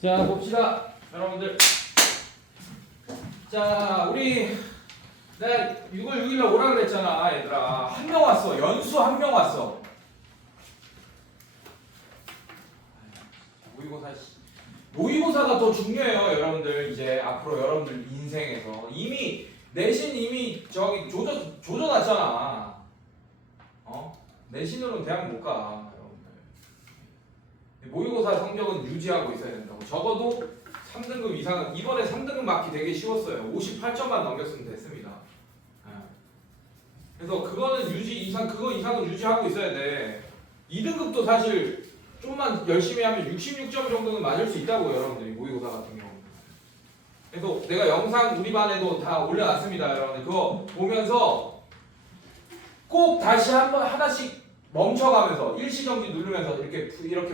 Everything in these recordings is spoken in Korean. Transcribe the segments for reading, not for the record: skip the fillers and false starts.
자, 봅시다. 여러분들. 자, 우리 내가 6월 6일날 오라 그랬잖아, 얘들아. 한 명 왔어. 연수 한 명 왔어. 모의고사가 더 중요해요, 여러분들. 이제 앞으로 여러분들 인생에서 이미 내신 이미 저기 조져놨잖아. 내신으로는 대학 못 가, 여러분들. 모의고사 성적은 유지하고 있어야 된다고. 적어도 3등급 이상은 이번에 3등급 맞기 되게 쉬웠어요. 58점만 넘겼으면 됐습니다. 그래서 그거는 그거 이상은 유지하고 있어야 돼. 2등급도 사실 좀만 열심히 하면 66점 정도는 맞을 수 있다고, 여러분들이 모의고사 같은 경우. 그래서 내가 영상 우리 반에도 다 올려놨습니다, 여러분들. 그거 보면서 꼭 다시 하나씩 멈춰가면서 일시정지 누르면서 이렇게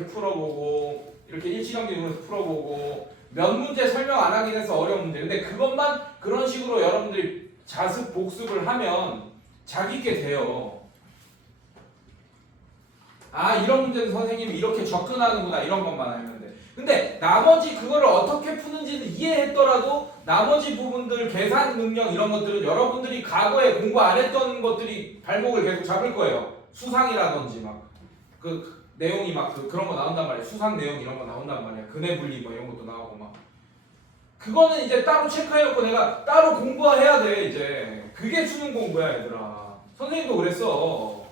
풀어보고, 이렇게 일시정지 누르면서 풀어보고, 몇 문제 설명 안 하긴 해서 어려운 문제. 근데 그것만 그런 식으로 여러분들이 자습 복습을 하면 자기게 돼요. 아, 이런 문제는 선생님이 이렇게 접근하는구나, 이런 것만 알면 돼. 근데 나머지 그거를 어떻게 푸는지는 이해했더라도 나머지 부분들, 계산 능력 이런 것들은 여러분들이 과거에 공부 안 했던 것들이 발목을 계속 잡을 거예요. 수상이라든지 막 그 내용이 막 그런 거 나온단 말이야. 수상 내용 이런 거 나온단 말이야. 근해 분리 뭐 이런 것도 나오고 막. 그거는 이제 따로 체크해놓고 내가 따로 공부해야 돼, 이제. 그게 수능 공부야, 얘들아. 선생님도 그랬어.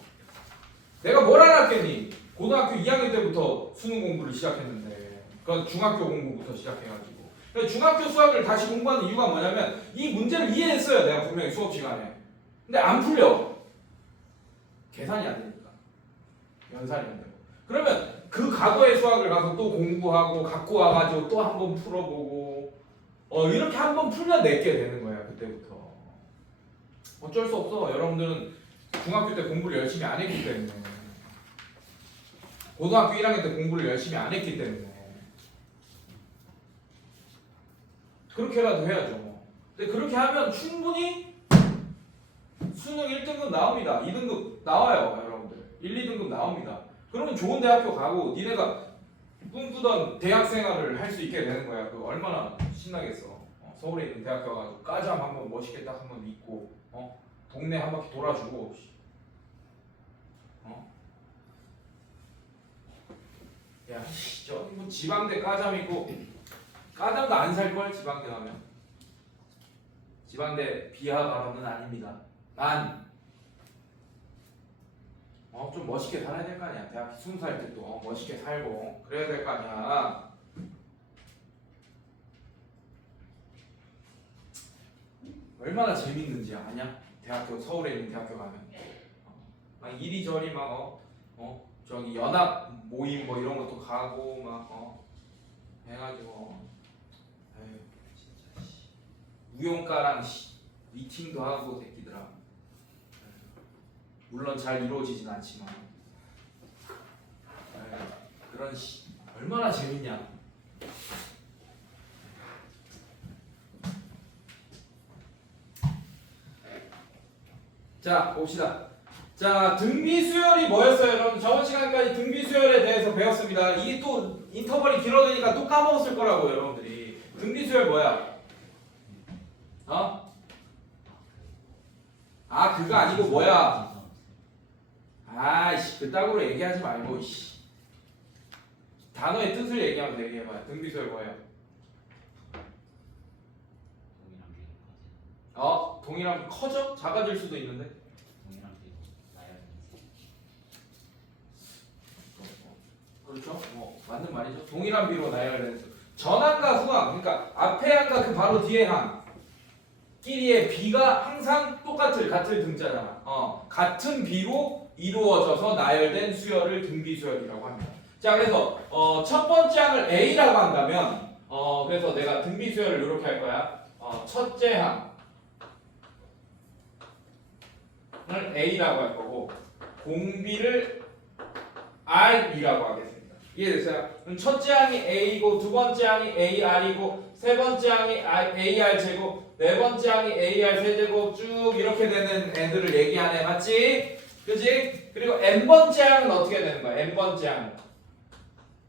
내가 뭘 알았겠니? 고등학교 2학년 때부터 수능 공부를 시작했는데, 그건 중학교 공부부터 시작해가지고. 그래서 중학교 수학을 다시 공부하는 이유가 뭐냐면 이 문제를 이해했어요, 내가 분명히 수업 시간에. 근데 안 풀려. 계산이 안 되니까. 연산이 안 되고. 그러면 그 과거의 수학을 가서 또 공부하고 갖고 와가지고 또 한 번 풀어보고, 이렇게 한 번 풀면 내게 되는 거야, 그때부터. 어쩔 수 없어. 여러분들은 중학교 때 공부를 열심히 안 했기 때문에, 고등학교 1학년 때 공부를 열심히 안 했기 때문에 그렇게라도 해야죠. 근데 그렇게 하면 충분히 수능 1등급 나옵니다. 2등급 나와요, 여러분들. 1, 2등급 나옵니다. 그러면 좋은 대학교 가고 니네가 꿈꾸던 대학 생활을 할 수 있게 되는 거야. 그 얼마나 신나겠어. 서울에 있는 대학교 가가지고 까잠 한번 멋있게 딱 한번 입고, 동네 한 바퀴 돌아주고, 야, 저기 뭐 지방대 까잠 있고, 까잠도 안 살걸, 지방대 가면. 지방대 비하 발언은 아닙니다. 좀 멋있게 살아야 될 거 아니야. 대학 20살 때 또 멋있게 살고 그래야 될 거 아니야. 얼마나 재밌는지 아냐? 대학교, 서울에 있는 대학교 가면 막 이리저리 막 저기 연합 모임 뭐 이런 것도 가고 막 해가지고 에휴 진짜 우용가랑 미팅도 하고 새끼들아. 물론 잘 이루어지진 않지만 그런 얼마나 재밌냐. 자, 봅시다. 자, 등비수열이 뭐였어요? 여러분 저번 시간까지 등비수열에 대해서 배웠습니다. 이게 또 인터벌이 길어지니까 또 까먹었을 거라고, 여러분들이. 등비수열 뭐야? 아, 그거 아니고 뭐야? 아이씨, 그따구로 얘기하지 말고, 씨. 단어의 뜻을 얘기하면 얘기해봐요. 등비수열 뭐예요? 동일하면 커져? 작아질 수도 있는데? 그렇죠? 맞는 말이죠. 동일한 비로 나열되는 수. 전항과 후항, 그러니까 앞에 항과 그 바로 뒤에 항 끼리의 비가 항상 같을 등자잖아. 같은 비로 이루어져서 나열된 수열을 등비수열이라고 합니다. 자, 그래서 첫 번째 항을 A라고 한다면, 그래서 내가 등비수열을 이렇게 할 거야. 첫째 항을 A라고 할 거고, 공비를 R이라고 하겠습니다. 이해됐어요? 그럼 첫째 항이 A고, 두 번째 항이 AR이고, 세 번째 항이 AR 제곱, 네 번째 항이 AR 세제곱, 쭉 이렇게 되는 애들을 얘기하네. 맞지? 그지? 그리고 n번째 항은 어떻게 되는 거야? n번째 항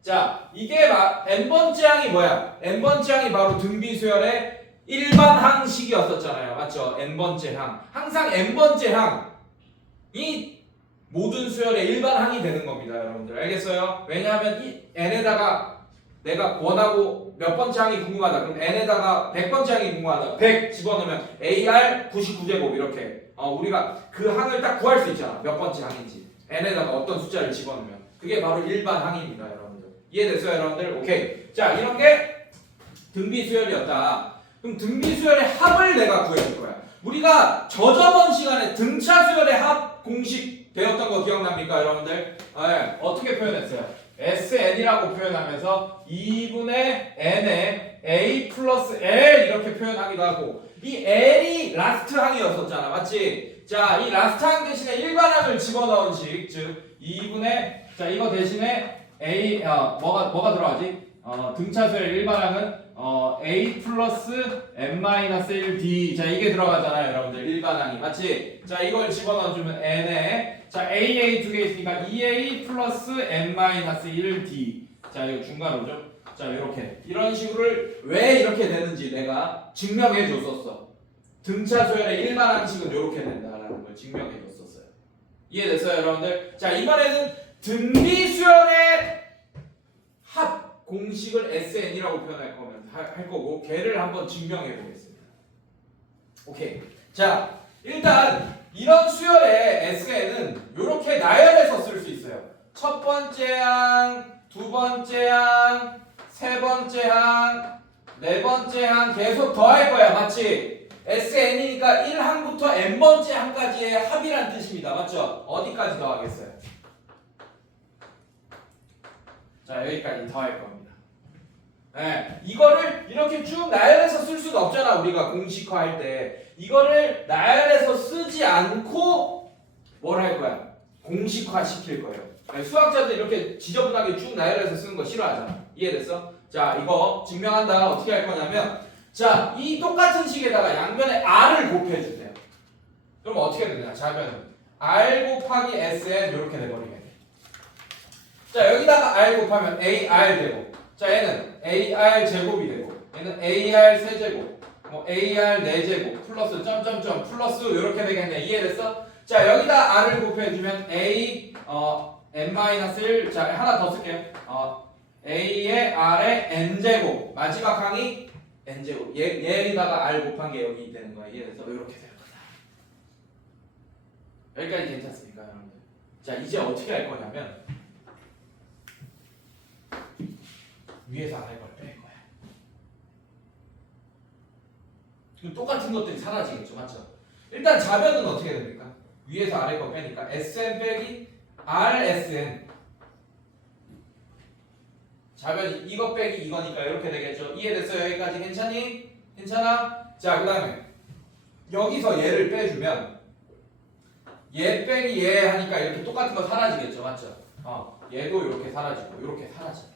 자, 이게 n번째 항이 뭐야? n번째 항이 바로 등비수열의 일반 항식이었었잖아요. 맞죠? n번째 항. 항상 n번째 항이 모든 수열의 일반 항이 되는 겁니다. 여러분들. 알겠어요? 왜냐하면 이 n에다가 내가 원하고 몇 번째 항이 궁금하다. 그럼 n에다가 100번째 항이 궁금하다. 100 집어넣으면 AR 99제곱 이렇게 우리가 그 항을 딱 구할 수 있잖아. 몇 번째 항인지. n에다가 어떤 숫자를 집어넣으면. 그게 바로 일반 항입니다. 여러분들. 이해됐어요? 여러분들? 오케이. 자, 이런 게 등비수열이었다. 그럼 등비수열의 합을 내가 구해줄 거야. 우리가 저저번 시간에 등차수열의 합 공식 배웠던 거 기억납니까? 여러분들? 네. 어떻게 표현했어요? SN이라고 표현하면서 2분의 N에 A 플러스 L 이렇게 표현하기도 하고 이 L이 라스트 항이었었잖아. 맞지? 자, 이 라스트 항 대신에 일반 항을 집어넣은 식, 즉 2분의 자 이거 대신에 A 뭐가 들어가지? 등차수열 일반 항은 A 플러스 N-1D 자 이게 들어가잖아요. 여러분들 일반 항이 맞지? 자 이걸 집어넣어주면 N에 자 AA 두 개 있으니까 2A 플러스 N-1D 자 이거 중괄호죠. 자 이렇게 이런 식으로 왜 이렇게 되는지 내가 증명해 줬었어. 등차수열의 일반 항식은 이렇게 된다라는 걸 증명해 줬었어요. 이해됐어요 여러분들? 자 이번에는 등비수열의 합 공식을 SN이라고 표현할 거면 할 거고 걔를 한번 증명해 보겠습니다. 오케이. 자 일단 이런 수열의 SN은 이렇게 나열해서 쓸 수 있어요. 첫 번째 항, 두 번째 항, 세 번째 항, 네 번째 항 계속 더할 거야. 맞지? SN이니까 1항부터 n번째 항까지의 합이란 뜻입니다. 맞죠? 어디까지 더하겠어요? 자 여기까지 더할 겁니다. 네, 이거를 이렇게 쭉 나열해서 쓸 수는 없잖아. 우리가 공식화할 때 이거를 나열해서 쓰지 않고 뭘 할 거야? 공식화 시킬 거예요. 네, 수학자들 이렇게 지저분하게 쭉 나열해서 쓰는 거 싫어하잖아. 이해됐어? 자 이거 증명한다. 어떻게 할 거냐면 자 이 똑같은 식에다가 양변에 r을 곱해주세요. 그럼 어떻게 되냐? 자면 r 곱하기 sn 이렇게 돼버리겠네. 자 여기다가 r 곱하면 ar 되고 자 얘는 ar 제곱이 되고 얘는 ar 세제곱 뭐 ar 4제곱 플러스 점점점 플러스 이렇게 되겠네. 이해됐어? 자 여기다 r을 곱해주면 a n-1 자 하나 더 쓸게요. a의 r의 n제곱 마지막 항이 n제곱 얘에다가 r 곱한 게 여기 되는 거야. 이해돼서 이렇게 될 거다. 여기까지 괜찮습니까 여러분들? 자 이제 어떻게 할 거냐면 위에서 아래 걸 뺄 거야. 그럼 똑같은 것들이 사라지겠죠. 맞죠? 일단 자변은 어떻게 됩니까? 위에서 아래 거 빼니까 sn 빼기 rsn 자변이 이거 빼기 이거니까 이렇게 되겠죠. 이해됐어요? 여기까지 괜찮니? 괜찮아? 자 그 다음에 여기서 얘를 빼주면 얘 빼기 얘 하니까 이렇게 똑같은 거 사라지겠죠. 맞죠? 얘도 이렇게 사라지고 이렇게 사라집니다.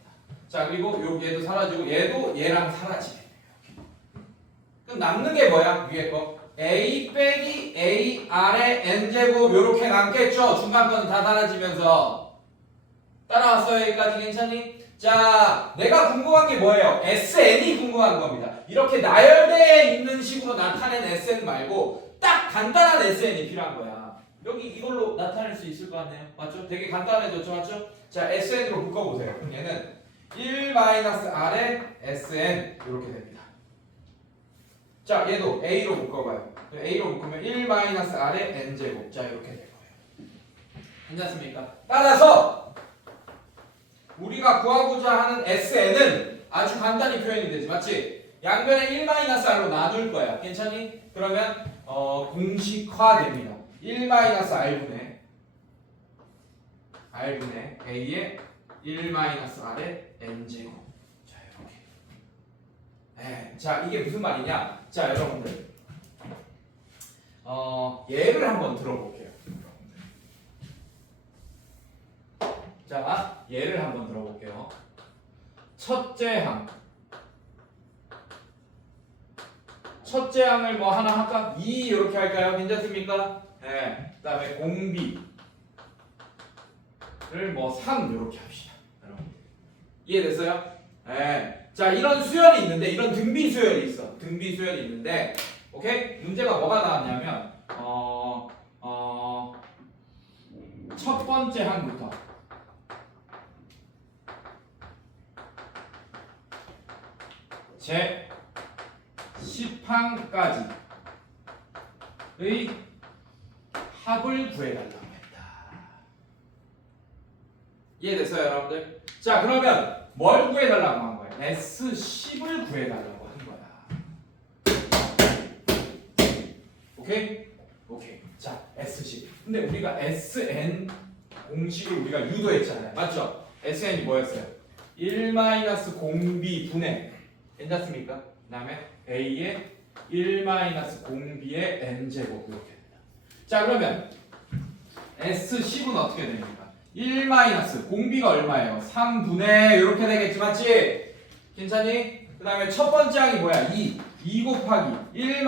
자 그리고 얘도 사라지고 얘도 얘랑 사라지겠네요. 그럼 남는 게 뭐야? 위에 거 a 빼기 a r의 n제곱 이렇게 남겠죠. 중간 거는 다 사라지면서 따라왔어요? 여기까지 괜찮니? 자 내가 궁금한 게 뭐예요? SN이 궁금한 겁니다. 이렇게 나열되어 있는 식으로 나타낸 SN 말고 딱 간단한 SN이 필요한 거야. 여기 이걸로 나타낼 수 있을 것 같네요. 맞죠? 되게 간단해졌죠? 맞죠? 자 SN으로 묶어보세요. 그럼 얘는 1-r의 SN 이렇게 됩니다. 자 얘도 A로 묶어봐요. A로 묶으면 1-r의 N제곱 자 이렇게 될 거예요. 괜찮습니까? 따라서 우리가 구하고자 하는 SN은 아주 간단히 표현이 되지. 맞지? 양변에 1-r로 나눌 거야. 괜찮니? 그러면 공식화됩니다. 1-r분의 A의 1-r의 N제곱 자 이렇게 자 이게 무슨 말이냐? 자 여러분들 예를 한번 들어볼게요. 자 예를 한번 들어볼게요. 첫째 항을 뭐 하나 할까? 2 이렇게 할까요? 괜찮습니까? 네. 그 다음에 공비를 뭐 3 이렇게 합시다. 여러분 이해됐어요? 예. 자, 이런 수열이 있는데, 이런 등비 수열이 있어. 등비 수열이 있는데, 오케이? 문제가 뭐가 나왔냐면, 첫 번째 항부터 제 10항까지의 합을 구해달라고 했다. 이해됐어요, 여러분들? 자, 그러면 뭘 구해달라고 한 거야? S10을 구해달라고 한 거야. 오케이? 오케이. 자, S10. 근데 우리가 SN 공식을 우리가 유도했잖아요. 맞죠? SN이 뭐였어요? 1-0b 분의 괜찮습니까? 그 다음에 A의 1-0b의 n제곱 이렇게 됩니다. 자, 그러면 S10은 어떻게 됩니까? 1 공비가 얼마예요? 3분의 이렇게 되겠지, 맞지? 괜찮니? 그 다음에 첫 번째 항이 뭐야? 2 곱하기 1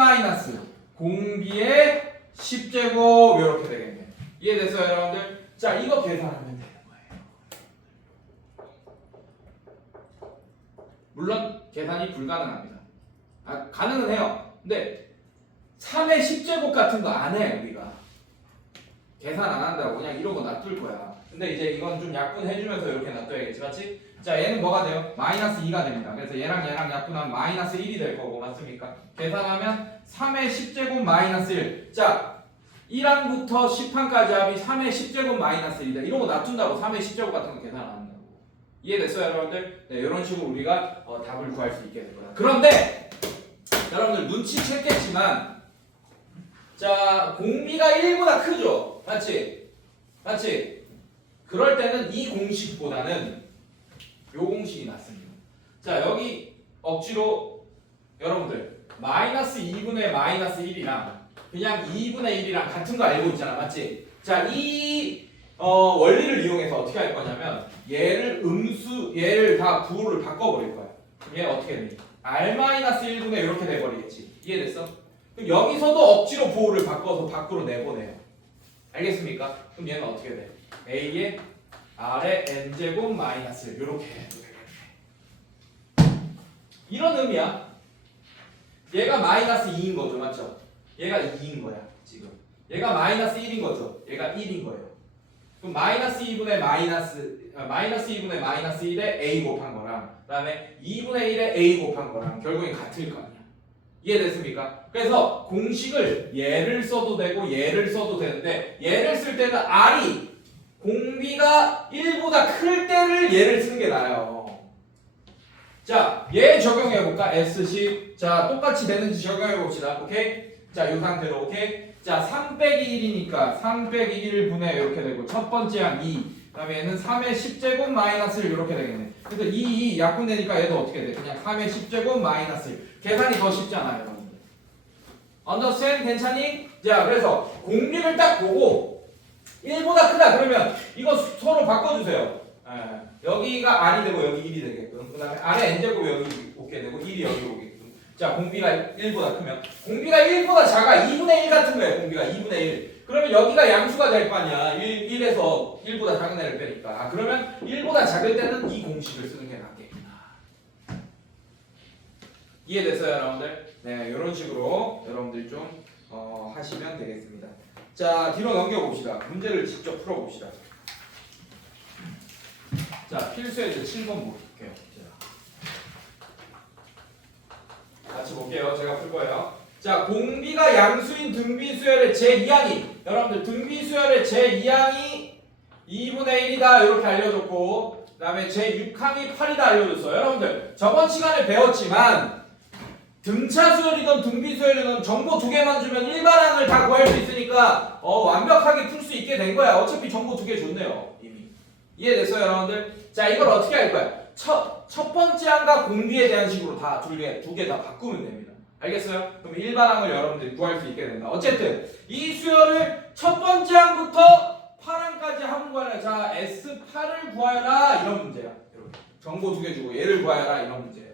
공비의 10제곱 이렇게 되겠네. 이해됐어요, 여러분들? 자, 이거 계산하면 되는 거예요. 물론 계산이 불가능합니다. 가능은 해요. 근데 3의 10제곱 같은 거 안 해, 우리가. 계산 안 한다고 그냥 이러고 놔둘 거야. 근데 이제 이건 좀 약분해주면서 이렇게 놔둬야겠지, 맞지? 자, 얘는 뭐가 돼요? -2가 됩니다. 그래서 얘랑 약분하면 -1이 될 거고, 맞습니까? 계산하면 3의 10제곱 -1. 자, 1항부터 10항까지 합이 3의 10제곱 -1이다. 이러고 놔둔다고 3의 10제곱 같은 거 계산 안 한다고. 이해됐어요, 여러분들? 네, 이런 식으로 우리가 답을 구할 수 있게 될 거다. 그런데 여러분들 눈치챘겠지만, 자, 공비가 1보다 크죠? 맞지? 맞지? 그럴 때는 이 공식보다는 요 공식이 낫습니다. 자, 여기 억지로 여러분들 -2분의 -1이랑 그냥 2분의 1이랑 같은 거 알고 있잖아. 맞지? 자, 이 원리를 이용해서 어떻게 할 거냐면 얘를 다 부호를 바꿔버릴 거야. 그럼 얘 어떻게 되니? R-1분의 이렇게 돼버리겠지. 이해됐어? 그럼 여기서도 억지로 부호를 바꿔서 밖으로 내보내요. 알겠습니까? 그럼 얘는 어떻게 돼? A의 R의 N제곱 마이너스 이렇게 해도 되겠네. 이런 의미야. 얘가 -2인 거죠. 맞죠? 얘가 2인 거야. 지금 얘가 -1인 거죠. 얘가 1인 거예요. 그럼 -2분의 -2분의 -1에 A 곱한 거랑 그 다음에 2분의 1에 A 곱한 거랑 결국엔 같을 거 아니야. 이해됐습니까? 그래서 공식을 얘를 써도 되고 얘를 써도 되는데 얘를 쓸 때는 R이 공비가 1보다 클 때를 얘를 쓰는 게 나아요. 자, 얘 적용해볼까? S10. 자, 똑같이 되는지 적용해봅시다. 오케이? 자, 이 상태로. 오케이? 자, 3 빼기 1이니까 3 빼기 1분의 이렇게 되고 첫 번째 항 2. 그 다음에 얘는 3의 10제곱 마이너스 1 이렇게 되겠네. 그래서 2 약분되니까 얘도 어떻게 돼? 그냥 3의 10제곱 마이너스 1. 계산이 더 쉽잖아요, 여러분들. 언더스탠? 괜찮니? 자, 그래서 공비를 딱 보고 1보다 크다 그러면 이거 서로 바꿔주세요. 여기가 R이 되고 여기 1이 되게끔. 그 다음에 R의 N제곱 여기 오게 되고 1이 여기 오게끔. 자, 공비가 1보다 크면 공비가 1보다 작아. 2분의 1 같은 거예요. 공비가 2분의 1. 그러면 여기가 양수가 될 거 아니야. 1에서 1보다 작은 애를 빼니까. 그러면 1보다 작을 때는 이 공식을 쓰는 게 낫겠구나. 이해됐어요, 여러분들? 네, 이런 식으로 여러분들 좀 하시면 되겠습니다. 자, 뒤로 넘겨봅시다. 문제를 직접 풀어봅시다. 자, 필수의 7번 볼게요. 같이 볼게요. 제가 풀 거예요. 자, 공비가 양수인 등비수열의 제2항이 여러분들 등비수열의 제2항이 2분의 1이다 이렇게 알려줬고 그 다음에 제6항이 8이다 알려줬어요. 여러분들 저번 시간에 배웠지만 등차수열이든 등비수열이든 정보 2개만 주면 일반항을 다 구할 수 있으니까 완벽하게 풀 수 있게 된 거야. 어차피 정보 2개 줬네요. 이미. 이해됐어요, 여러분들? 자, 이걸 어떻게 할 거야? 첫 번째 항과 공비에 대한 식으로 다 두 개 다 바꾸면 됩니다. 알겠어요? 그럼 일반항을 여러분들이 구할 수 있게 된다. 어쨌든 이 수열을 첫 번째 항부터 8항까지 합을 구하라. 자, S8을 구하라 이런 문제야. 이렇게 정보 2개 주고 얘를 구하라 이런 문제예요.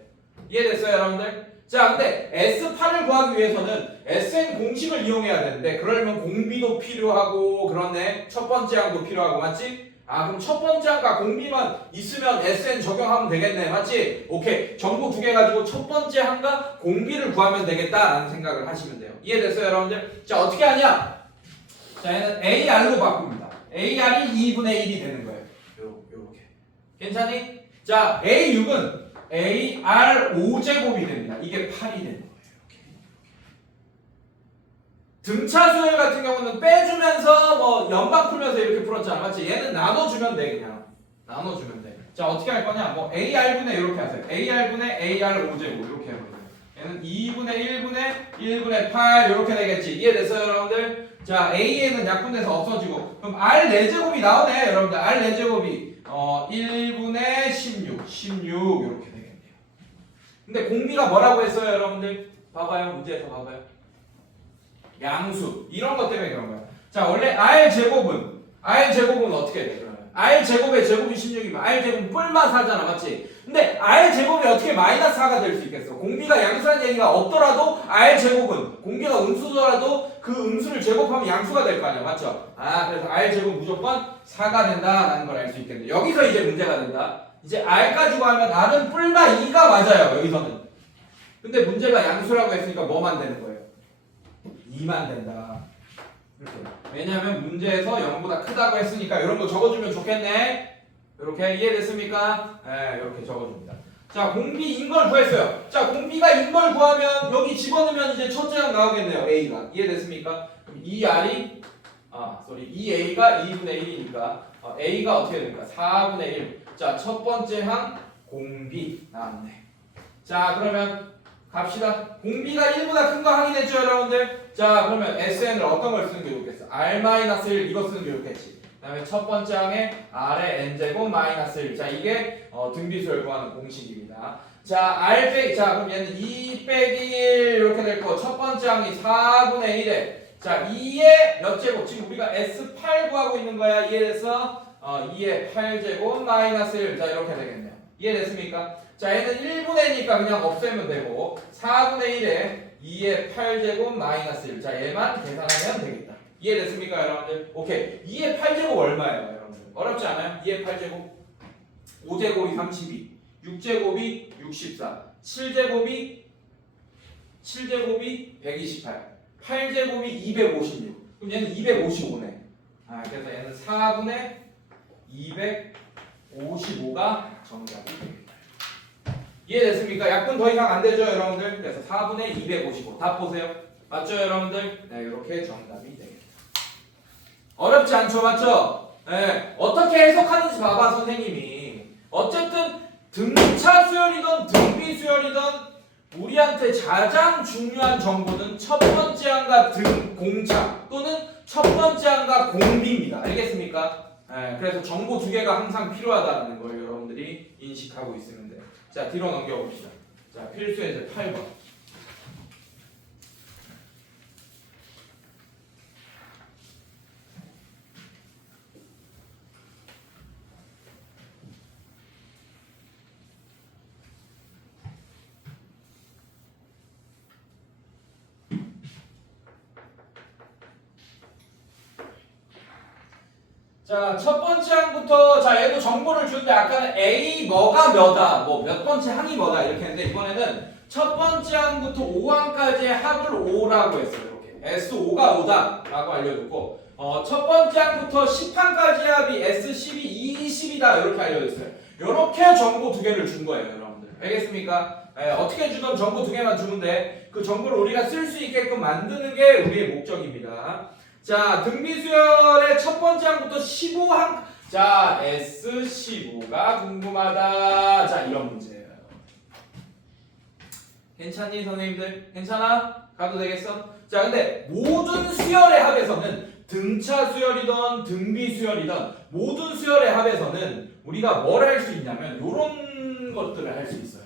이해됐어요, 여러분들? 자, 근데 S8을 구하기 위해서는 SN 공식을 이용해야 되는데 그러려면 공비도 필요하고 그러네. 첫 번째 항도 필요하고 맞지? 아 그럼 첫 번째 항과 공비만 있으면 SN 적용하면 되겠네. 맞지? 오케이. 정보 두 개 가지고 첫 번째 항과 공비를 구하면 되겠다라는 생각을 하시면 돼요. 이해됐어요 여러분들? 자 어떻게 하냐? 자 얘는 AR로 바꿉니다. AR이 2분의 1이 되는 거예요. 요렇게. 괜찮니? 자 A6은 AR 5제곱이 됩니다. 이게 8이 되는 거예요. 등차 수열 같은 경우는 빼주면서 뭐 연방 풀면서 이렇게 풀었잖아. 맞지? 얘는 나눠주면 돼. 그냥 나눠주면 돼. 자 어떻게 할 거냐? 뭐 AR분의 이렇게 하세요. AR분의 AR 5제곱 이렇게 해보세요. 얘는 2분의 1분의 8 이렇게 되겠지. 이해됐어요 여러분들? 자 A에는 약분돼서 없어지고 그럼 R 4제곱이 나오네 여러분들. R 4제곱이 1분의 16 이렇게 되겠네요. 근데 공비가 뭐라고 했어요 여러분들? 봐봐요. 문제에서 봐봐요. 양수 이런 것 때문에 그런 거야. 자 원래 R제곱은 어떻게 돼? 그러면 R제곱의 제곱이 16이면 R제곱은 뿔마 4잖아. 맞지? 근데 R제곱이 어떻게 마이너스 4가 될 수 있겠어? 공비가 양수라는 얘기가 없더라도 R제곱은 공비가 음수더라도 그 음수를 제곱하면 양수가 될 거 아니야. 맞죠? 아 그래서 R제곱 무조건 4가 된다라는 걸 알 수 있겠네. 여기서 이제 문제가 된다. 이제 R까지 구하면 R은 뿔마 2가 맞아요. 여기서는. 근데 문제가 양수라고 했으니까 뭐만 되는 거예요? 2만 된다. 이렇게. 왜냐하면 문제에서 0보다 크다고 했으니까 이런 거 적어주면 좋겠네. 이렇게 이해됐습니까? 네, 이렇게 적어줍니다. 자, 공비인 걸 구했어요. 자, 공비가 인 걸 구하면 여기 집어넣으면 이제 첫째 항 나오겠네요. A가. 이해됐습니까? 그럼 이 R이 이 A가 2분의 1이니까 A가 어떻게 됩니까? 4분의 1. 자, 첫 번째 항 공비 나왔네. 자, 그러면 갑시다. 공비가 1보다 큰 거 확인했죠 여러분들? 자 그러면 SN을 어떤 걸 쓰는 게 좋겠어? R-1 이거 쓰는 게 좋겠지. 그 다음에 첫 번째 항에 R의 N제곱 마이너스 1. 자 이게 등비수열 구하는 공식입니다. 자 그럼 얘는 2 빼기 1 이렇게 될 거. 첫 번째 항이 4분의 1에 자 2의 몇 제곱? 지금 우리가 S8 구하고 있는 거야. 이해됐어? 2의 8제곱 마이너스 1. 자 이렇게 되겠네요. 이해됐습니까? 자 얘는 1분의니까 그냥 없애면 되고 4분의 1에 2의 8제곱 마이너스 1. 자 얘만 계산하면 되겠다. 이해됐습니까 여러분들? 오케이. 2의 8제곱 얼마예요 여러분들? 어렵지 않아요? 2의 8제곱 5제곱이 32 6제곱이 64 7제곱이 128 8제곱이 256 그럼 얘는 255네. 그래서 얘는 4분의 255가 정답이 됩니다. 이해됐습니까? 약분 더 이상 안 되죠 여러분들? 그래서 4분의 255 답 보세요. 맞죠 여러분들? 네 이렇게 정답이 되겠다. 어렵지 않죠 맞죠? 네, 어떻게 해석하는지 봐봐 선생님이. 어쨌든 등차 수열이든 등비 수열이든 우리한테 가장 중요한 정보는 첫 번째 항과 등 공차 또는 첫 번째 항과 공비입니다. 알겠습니까? 네, 그래서 정보 두 개가 항상 필요하다는 걸 여러분들이 인식하고 있으면 돼요. 자 뒤로 넘겨봅시다. 자 필수 예제 8번. 자, 첫 번째 항부터 자 얘도 정보를 주는데 아까는 A 뭐가 몇다 뭐 몇 번째 항이 뭐다 이렇게 했는데 이번에는 첫 번째 항부터 5항까지의 합을 5라고 했어요. 이렇게 S5가 5다 라고 알려줬고 첫 번째 항부터 10항까지의 합이 S10이 20이다 이렇게 알려줬어요. 이렇게 정보 두 개를 준 거예요 여러분들. 알겠습니까? 어떻게 주던 정보 두 개만 주면 돼. 그 정보를 우리가 쓸 수 있게끔 만드는 게 우리의 목적입니다. 자, 등비수열의 첫 번째 항부터 15항. 자, S15가 궁금하다. 자, 이런 문제예요. 괜찮니, 선생님들? 괜찮아? 가도 되겠어? 자, 근데 모든 수열의 합에서는 등차 수열이든 등비 수열이든 모든 수열의 합에서는 우리가 뭘 할 수 있냐면 이런 것들을 할 수 있어요.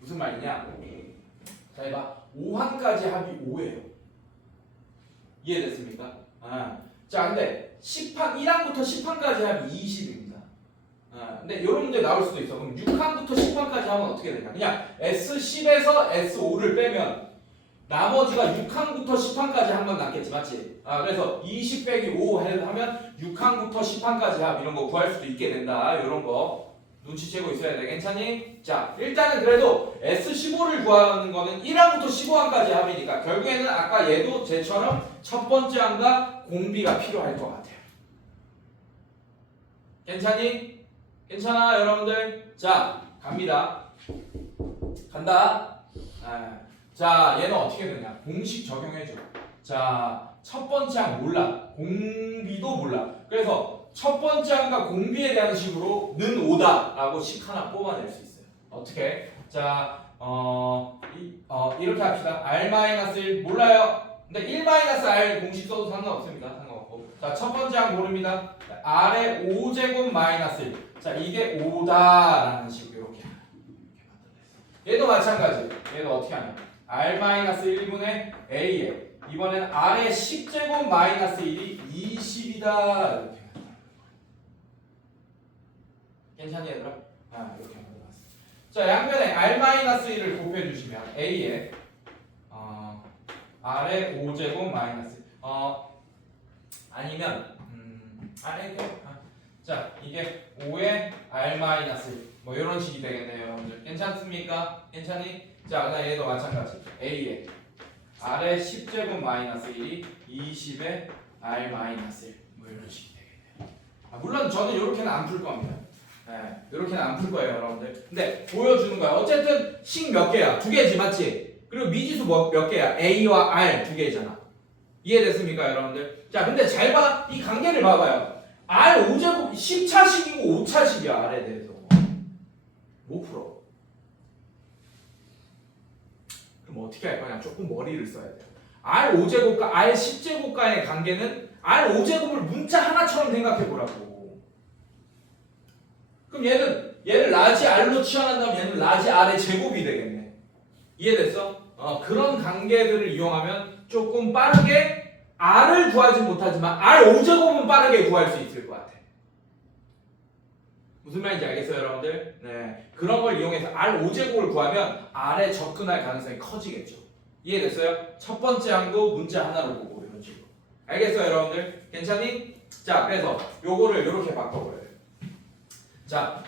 무슨 말이냐? 자, 해봐. 5항까지 합이 5예요. 이해됐습니까? 자, 근데 10항, 1항부터 10항까지 하면 20입니다. 근데 이런 문제 나올 수도 있어. 그럼 6항부터 10항까지 하면 어떻게 되냐? 그냥 S10에서 S5를 빼면 나머지가 6항부터 10항까지 한 번 남겠지, 맞지? 그래서 20 빼기 5 하면 6항부터 10항까지 합 이런 거 구할 수도 있게 된다. 이런 거 눈치채고 있어야 돼. 괜찮니? 자, 일단은 그래도 S15를 구하는 거는 1항부터 15항까지 합이니까 결국에는 아까 얘도 쟤처럼 첫 번째 항과 공비가 필요할 것 같아요. 괜찮니? 괜찮아, 여러분들? 자, 갑니다. 간다. 자, 얘는 어떻게 되냐? 공식 적용해줘. 자, 첫 번째 항 몰라. 공비도 몰라. 그래서 첫 번째 항과 공비에 대한 식으로 는 5다 라고 식 하나 뽑아낼 수 있어요. 어떻게? 자, 이렇게 합시다. R-1 몰라요. 근데 1-R 공식 써도 상관없습니다. 상관없고. 자, 첫 번째 항 모릅니다. R의 5제곱 마이너스 1. 자, 이게 5다라는 식으로 이렇게 만들어냈어요. 얘도 마찬가지. 얘도 어떻게 하냐? R-1분의 A에 이번엔 R의 10제곱 마이너스 1이 20이다. 이렇게 만들어요. 괜찮니 얘들아? 이렇게 만들어놨어. 자, 양변에 R-1을 곱해주시면 A에 R의 5제곱 마이너스 아니면 자, 이게 5의 R-1 뭐 이런 식이 되겠네요, 여러분들. 괜찮습니까? 괜찮니? 자, 그다음 얘도 마찬가지. A에 R의 10제곱 마이너스 1이 20의 R-1 뭐 이런 식이 되겠네요. 물론 저는 이렇게는 안 풀 겁니다. 이렇게는 안 풀 거예요, 여러분들. 근데 보여주는 거야. 어쨌든 식 몇 개야? 2개지, 맞지? 그리고 미지수 몇 개야? A와 R 2개잖아. 이해됐습니까, 여러분들? 자, 근데 잘 봐. 이 관계를 봐봐요. R 5제곱 10차식이고 5차식이야, R에 대해서. 못 풀어. 그럼 어떻게 할 거냐? 조금 머리를 써야 돼요. R 5제곱과 R 10제곱과의 관계는 R 5제곱을 문자 하나처럼 생각해 보라고. 그럼 얘를 라지 R로 치환한다면 얘는 라지 R의 제곱이 되겠네. 이해됐어? 그런 관계들을 이용하면 조금 빠르게 R을 구하지 못하지만 R 5제곱은 빠르게 구할 수 있을 것 같아. 무슨 말인지 알겠어요, 여러분들? 네, 그런 걸 이용해서 R 5제곱을 구하면 R에 접근할 가능성이 커지겠죠. 이해됐어요? 첫 번째 항도 문자 하나로 보고 이런 식으로. 알겠어요, 여러분들? 괜찮니? 자, 그래서 요거를 이렇게 바꿔버려요. 자,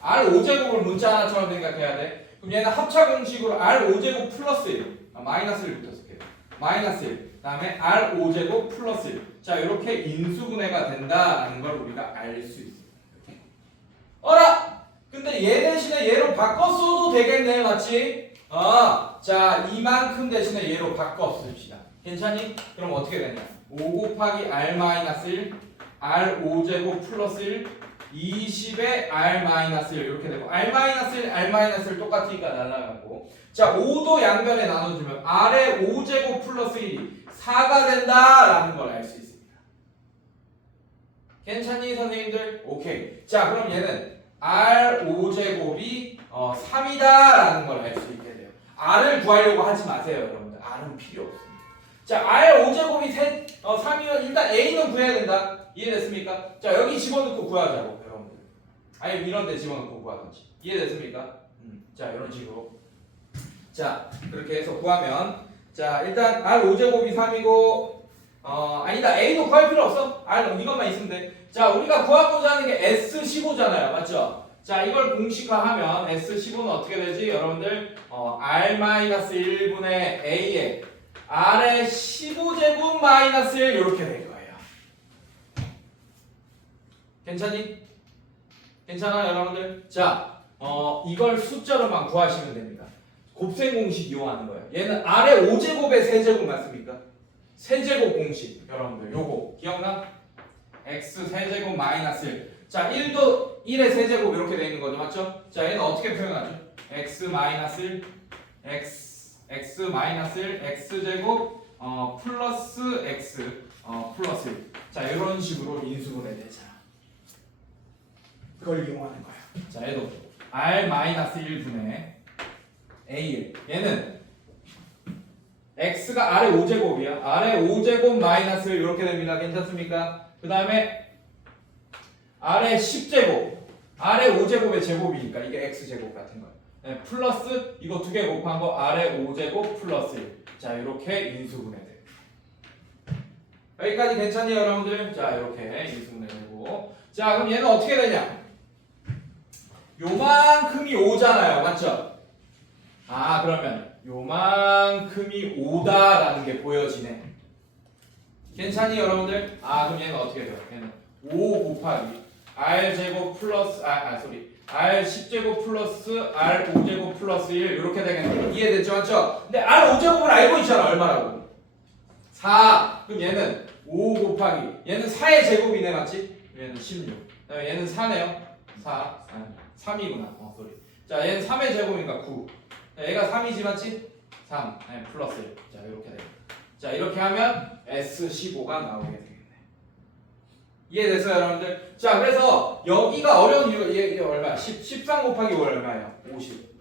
R 5제곱을 문자 하나처럼 생각해야 돼. 그럼 얘는 합차 공식으로 R 5제곱 플러스 1, 마이너스 1부터 쓸게요. 마이너스 1. 그 다음에 R 5제곱 플러스 1. 자, 이렇게 인수분해가 된다라는 걸 우리가 알 수 있어요. 어라! 근데 얘 대신에 얘로 바꿔 써도 되겠네, 맞지? 자, 이만큼 대신에 얘로 바꿔 씁시다. 괜찮니? 그럼 어떻게 되냐? 5 곱하기 R-1, R5제곱 플러스 1, 20의 R-1 이렇게 되고 R-1, R-1 똑같으니까 날라가고 자, 5도 양변에 나눠주면 R의 5제곱 플러스 1이 4가 된다라는 걸 알 수 있습니다. 괜찮니, 선생님들? 오케이. 자, 그럼 얘는 R5제곱이 3이다라는 걸 알 수 있게 돼요. R을 구하려고 하지 마세요, 여러분들. R은 필요 없습니다. 자, R5제곱이 3이면 일단 A는 구해야 된다. 이해됐습니까? 자, 여기 집어넣고 구하자고, 여러분들. 아니면 이런 데 집어넣고 구하든지. 이해됐습니까? 자, 이런 식으로. 자, 그렇게 해서 구하면 자, 일단 R5제곱이 3이고 아니다. A도 구할 필요 없어. R 이것만 있으면 돼. 자, 우리가 구하고자 하는 게 S15잖아요. 맞죠? 자, 이걸 공식화하면 S15는 어떻게 되지? 여러분들 R-1분의 A에 R의 15제곱 마이너스 1 이렇게 될 거예요. 괜찮니? 괜찮아, 여러분들? 자, 이걸 숫자로만 구하시면 됩니다. 곱셈 공식 이용하는 거예요. 얘는 R의 5제곱의 세제곱 맞습니까? 세제곱 공식, 여러분들 요거 기억나? x 세제곱 마이너스 1. 자, 1도 1의 세제곱 이렇게 돼 있는 거죠, 맞죠? 자, 얘는 어떻게 표현하죠? x 마이너스 1, x 마이너스 1, x 제곱 플러스 x 플러스 1. 자, 이런 식으로 인수분해 되잖아. 그걸 이용하는 거야. 자, 얘도 r 마이너스 1분의 a1. 얘는 x가 R의 5제곱이야. R의 5제곱 마이너스 이렇게 됩니다. 괜찮습니까? 그 다음에 R의 10제곱. R의 5제곱의 제곱이니까 이게 x제곱 같은 거야. 네, 플러스 이거 두 개 곱한 거 아래 5제곱 플러스 1. 자, 이렇게 인수분해 돼. 여기까지 괜찮니 여러분들? 자, 이렇게 인수분해 되고. 자, 그럼 얘는 어떻게 되냐? 요만큼이 5잖아요. 맞죠? 아, 그러면 요만큼이 5다라는 게 보여지네. 괜찮니 여러분들? 아, 그럼 얘는 어떻게 돼요? 얘는 5 곱하기 r제곱 플러스 r 10제곱 플러스 r 5제곱 플러스 1 이렇게 되겠네요. 이해됐죠? 맞죠? 근데 r 5제곱을 알고 있잖아. 얼마라고? 4. 그럼 얘는 5 곱하기 얘는 4의 제곱이네. 맞지? 얘는 16. 그다음에 얘는 4네요. 4. 3이구나. 소리. 자, 얘는 3의 제곱이니까 9. 얘가 3이지 맞지? 3. 플러스 1. 자, 이렇게 돼. 자, 이렇게 하면 S15가 나오게 되겠네. 이해됐어요, 여러분들? 자, 그래서 여기가 어려운 이유가 얘 얼마야? 13 곱하기 5 얼마예요? 50.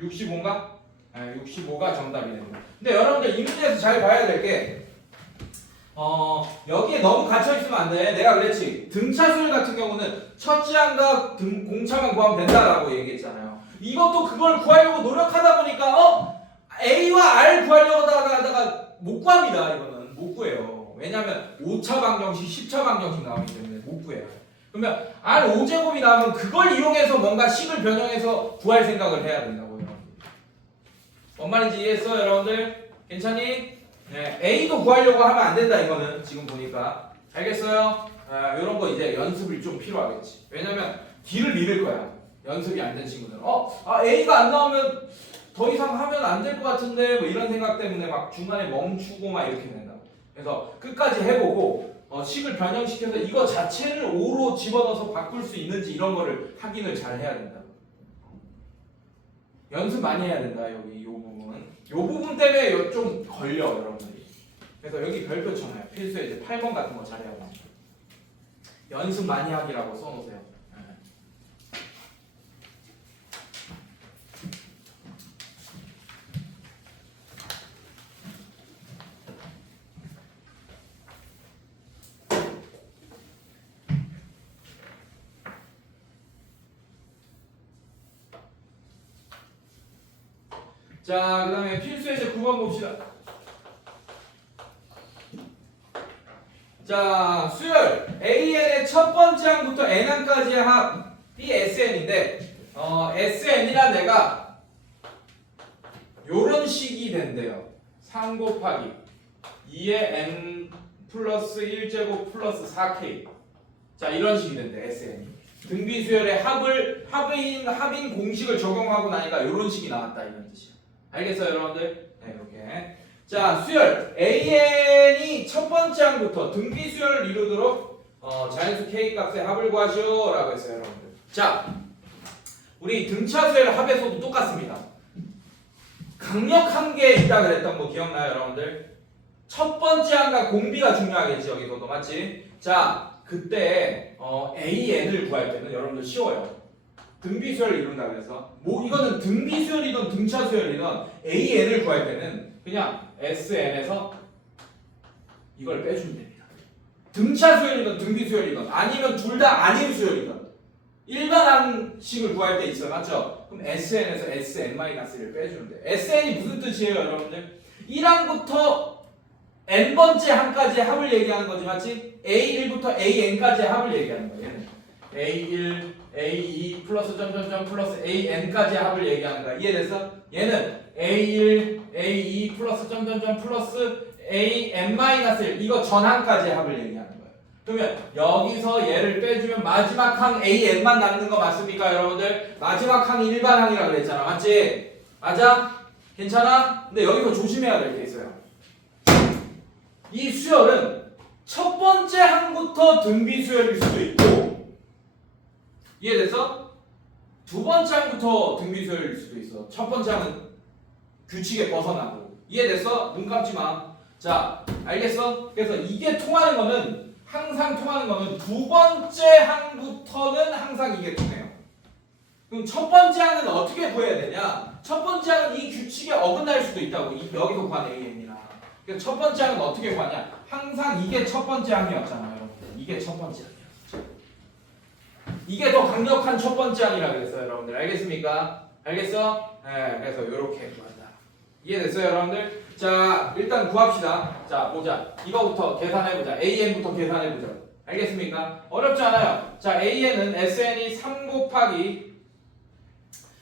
65인가? 65가 정답이 됩니다. 근데 여러분들 이 문제에서 잘 봐야 될 게 여기에 너무 갇혀있으면 안 돼. 내가 그랬지. 등차수열 같은 경우는 첫 지항과 공차만 구하면 된다라고 얘기했잖아요. 이것도 그걸 구하려고 노력하다 보니까 A와 R 구하려고 하다가 못 구합니다. 이거는 못 구해요. 왜냐면 5차 방정식, 10차 방정식 나오기 때문에 못 구해요. 그러면 R 5제곱이 나오면 그걸 이용해서 뭔가 식을 변형해서 구할 생각을 해야 된다고요. 뭔 말인지 이해했어요, 여러분들? 괜찮니? 네, A도 구하려고 하면 안 된다. 이거는 지금 보니까 알겠어요? 이런 거 이제 연습이 좀 필요하겠지. 왜냐면 뒤를 잃을 거야. 연습이 안 된 친구들은 A가 안 나오면 더 이상 하면 안 될 것 같은데 뭐 이런 생각 때문에 막 중간에 멈추고 막 이렇게 된다고. 그래서 끝까지 해보고 식을 변형시켜서 이거 자체를 O로 집어넣어서 바꿀 수 있는지 이런 거를 확인을 잘 해야 된다. 연습 많이 해야 된다. 여기 요 부분. 요 부분 때문에 좀 걸려 여러분들이. 그래서 여기 별표 쳐놔요. 필수에 이제 8번 같은 거 잘해야 돼. 연습 많이 하기라고 써놓으세요. 자, 그 다음에 필수의 제 9번 봅시다. 자, 수열 AN의 첫 번째 항부터 N항까지의 합이 SN인데 SN이란 애가 요런 식이 된대요. 3 곱하기 2의 N 플러스 1제곱 플러스 4K. 자, 이런 식이 된대 SN이. 등비수열의 합인 공식을 적용하고 나니까 이런 식이 나왔다 이런 뜻이야. 알겠어요, 여러분들? 네, 이렇게. 자, 수열 AN이 첫 번째 항부터 등비수열을 이루도록 자연수 K 값의 합을 구하시오 라고 했어요, 여러분들. 자, 우리 등차수열 합에서도 똑같습니다. 강력한 게 있다 그랬던 거 기억나요, 여러분들? 첫 번째 항과 공비가 중요하겠지, 여기서도. 맞지? 자, 그때 AN을 구할 때는 여러분들 쉬워요. 등비수열을 이룬다 그래서 이거는 등비수열이든 등차수열이든 AN을 구할 때는 그냥 SN에서 이걸 빼주면 됩니다. 등차수열이든 등비수열이든 아니면 둘 다 아닌 수열이든 일반항식을 구할 때 있어요. 맞죠? 그럼 SN에서 SN-1을 빼주면 돼요. SN이 무슨 뜻이에요, 여러분들? 1항부터 n번째 항까지의 합을 얘기하는 거지. 맞지? A1부터 AN까지의 합을 얘기하는 거예요. 얘는 A1, A2 플러스 점점점 플러스 AN까지의 합을 얘기하는 거야. 이해됐어? 얘는 A1, A2 플러스 점점점 플러스 AN-1 이거 전항까지의 합을 얘기하는 거예요. 그러면 여기서 얘를 빼주면 마지막 항 AN만 남는 거 맞습니까, 여러분들? 마지막 항이 일반항이라고 그랬잖아. 맞지? 맞아? 괜찮아? 근데 여기서 조심해야 될 게 있어요. 이 수열은 첫 번째 항부터 등비수열일 수도 있고, 이해돼서? 두 번째 항부터 등비수열일 수도 있어. 첫 번째 항은 규칙에 벗어나고. 이해됐어? 눈 감지 마. 자, 알겠어? 그래서 이게 통하는 거는 항상 통하는 거는 두 번째 항부터는 항상 이게 통해요. 그럼 첫 번째 항은 어떻게 구해야 되냐? 첫 번째 항은 이 규칙에 어긋날 수도 있다고. 여기서 구한 AN이랑. 그래서 첫 번째 항은 어떻게 구하냐? 항상 이게 첫 번째 항이었잖아요, 여러분들. 이게 첫 번째 항이었죠. 이게 더 강력한 첫 번째 항이라 그랬어요, 여러분들. 알겠습니까? 알겠어? 네, 그래서 이렇게 구한다. 이해됐어요, 여러분들? 자, 일단 구합시다. 자, 보자. 이거부터 계산해보자. AN부터 계산해보자. 알겠습니까? 어렵지 않아요. 자, AN은 SN이 3 곱하기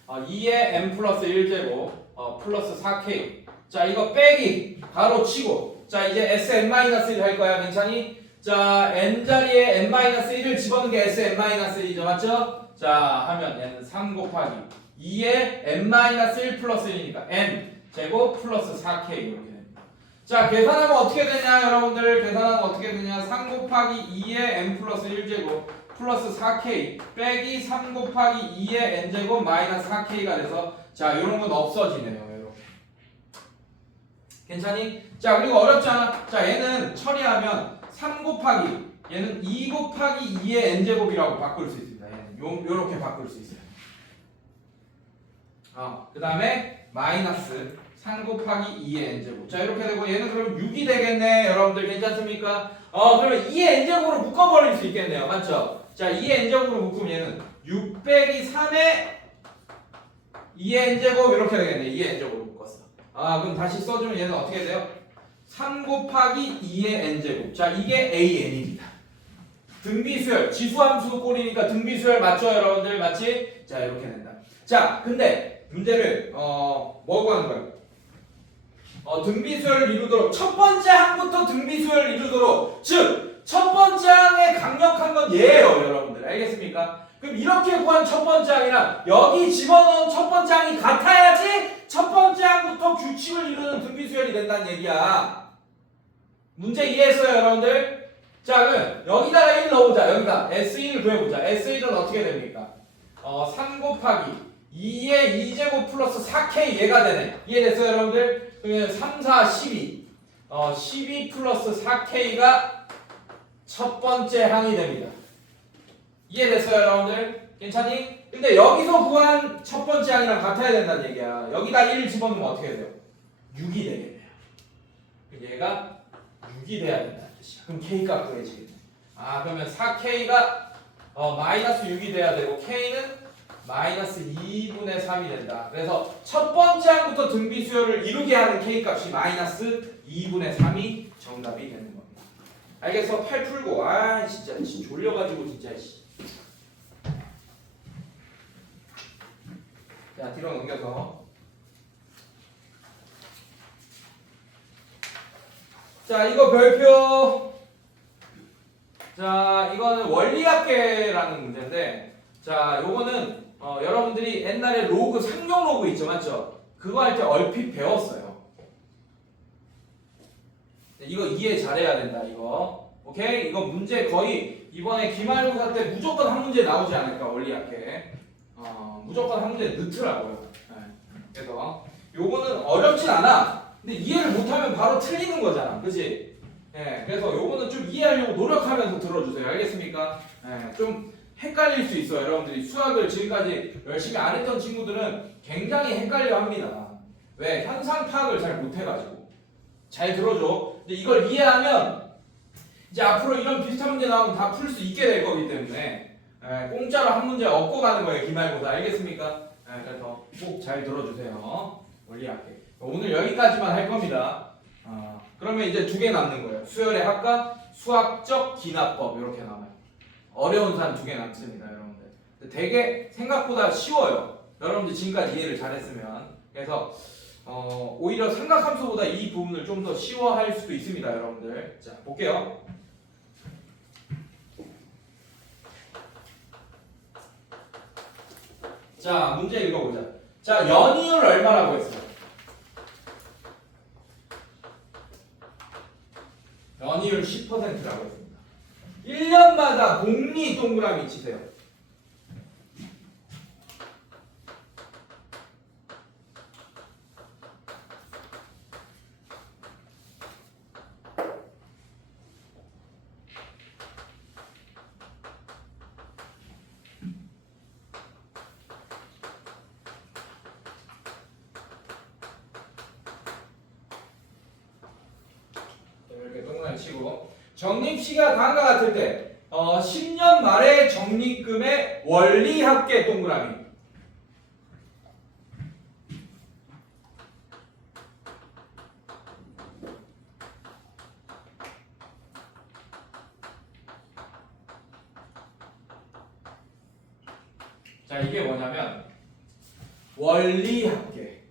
2의 n 플러스 1제곱 플러스 4k. 자, 이거 빼기 바로 치고. 자, 이제 SN-1 할 거야. 괜찮니? 자, n자리에 n-1을 집어넣는 게 SN-1이죠. 맞죠? 자, 하면 n은 3 곱하기 2의 n-1 플러스 1이니까 n 제곱 플러스 4k 이렇게 됩니다. 자, 계산하면 어떻게 되냐, 여러분들? 계산하면 어떻게 되냐? 3 곱하기 2의 n 플러스 1제곱 플러스 4k 빼기 3 곱하기 2의 n제곱 마이너스 4k가 돼서 자, 요런 건 없어지네요. 이렇게. 괜찮니? 자, 그리고 어렵지 않아? 자, 얘는 처리하면 3 곱하기 얘는 2 곱하기 2의 n제곱이라고 바꿀 수 있습니다. 얘는 요렇게 바꿀 수 있어요. 그 다음에 마이너스 3 곱하기 2의 n제곱. 자, 이렇게 되고 얘는 그럼 6이 되겠네. 여러분들 괜찮습니까? 그러면 2의 n제곱으로 묶어버릴 수 있겠네요. 맞죠? 자, 2의 n제곱으로 묶으면 얘는 6 빼기 3의 2의 n제곱 이렇게 되겠네. 2의 n제곱으로 묶었어. 그럼 다시 써주면 얘는 어떻게 돼요? 3 곱하기 2의 n제곱. 자, 이게 AN입니다. 등비수열, 지수함수 꼴이니까 등비수열 맞죠, 여러분들? 맞지? 자, 이렇게 된다. 자, 근데 문제를 뭐고 하는 거예요? 등비수열을 이루도록 첫 번째 항부터 등비수열을 이루도록, 즉 첫 번째 항의 강력한 건 얘예요, 여러분들. 알겠습니까? 그럼 이렇게 구한 첫 번째 항이랑 여기 집어넣은 첫 번째 항이 같아야지 첫 번째 항부터 규칙을 이루는 등비수열이 된다는 얘기야. 문제 이해했어요, 여러분들? 자, 그럼 여기다가 1 넣어보자. 여기다 S1을 구해보자. S1은 어떻게 됩니까? 3 곱하기 2의 2제곱 플러스 4K 얘가 되네. 이해됐어요, 여러분들? 그러면 3, 4, 12 12 플러스 4K가 첫 번째 항이 됩니다. 이해됐어요, 여러분들? 괜찮니? 근데 여기서 구한 첫 번째 항이랑 같아야 된다는 얘기야. 여기다 1을 집어넣으면 어떻게 돼요? 6이 되겠네요. 얘가 6이 돼야 된다는 뜻이야. 그럼 K값 구해지겠네. 그러면 4K가 마이너스 6이 돼야 되고 K는 마이너스 2분의 3이 된다. 그래서 첫 번째 항부터 등비수열을 이루게 하는 K값이 마이너스 2분의 3이 정답이 되는 겁니다. 알겠어? 8 풀고 진짜 졸려가지고 진짜 자, 뒤로 넘겨서 자, 이거 별표. 자, 이거는 원리합계라는 문제인데, 자, 요거는 여러분들이 옛날에 로그, 상용 로그 있죠, 맞죠? 그거 할 때 얼핏 배웠어요. 이거 이해 잘해야 된다, 이거. 오케이? 이거 문제 거의 이번에 기말고사 때 무조건 한 문제 나오지 않을까, 원리합계. 무조건 한 문제 넣더라고요. 네. 그래서 요거는 어렵진 않아. 근데 이해를 못하면 바로 틀리는 거잖아, 그치? 네. 그래서 요거는 좀 이해하려고 노력하면서 들어주세요. 알겠습니까? 네. 좀 헷갈릴 수 있어요. 여러분들이 수학을 지금까지 열심히 안 했던 친구들은 굉장히 헷갈려 합니다. 왜? 현상 파악을 잘 못해가지고. 잘 들어줘. 근데 이걸 이해하면 이제 앞으로 이런 비슷한 문제 나오면 다 풀 수 있게 될 거기 때문에 공짜로 한 문제 얻고 가는 거예요, 기말고사. 알겠습니까? 그래서 꼭 잘 들어주세요. 원리할게. 오늘 여기까지만 할 겁니다. 그러면 이제 2개 남는 거예요. 수열의 학과, 수학적 기납법 이렇게 남아요. 어려운 산 2개 남습니다, 여러분들. 되게 생각보다 쉬워요. 여러분들 지금까지 이해를 잘했으면. 그래서 오히려 삼각함수보다 이 부분을 좀 더 쉬워할 수도 있습니다, 여러분들. 자, 볼게요. 자, 문제 읽어보자. 자, 연이율 얼마라고 했어요? 연이율 10%라고 했습니다. 1년마다 복리 동그라미 치세요. 이렇게 동그라미 치고, 적립시기가 다음과 같을 때 10년 말에 적립금의 원리합계 동그라미. 자, 이게 뭐냐면 원리합계.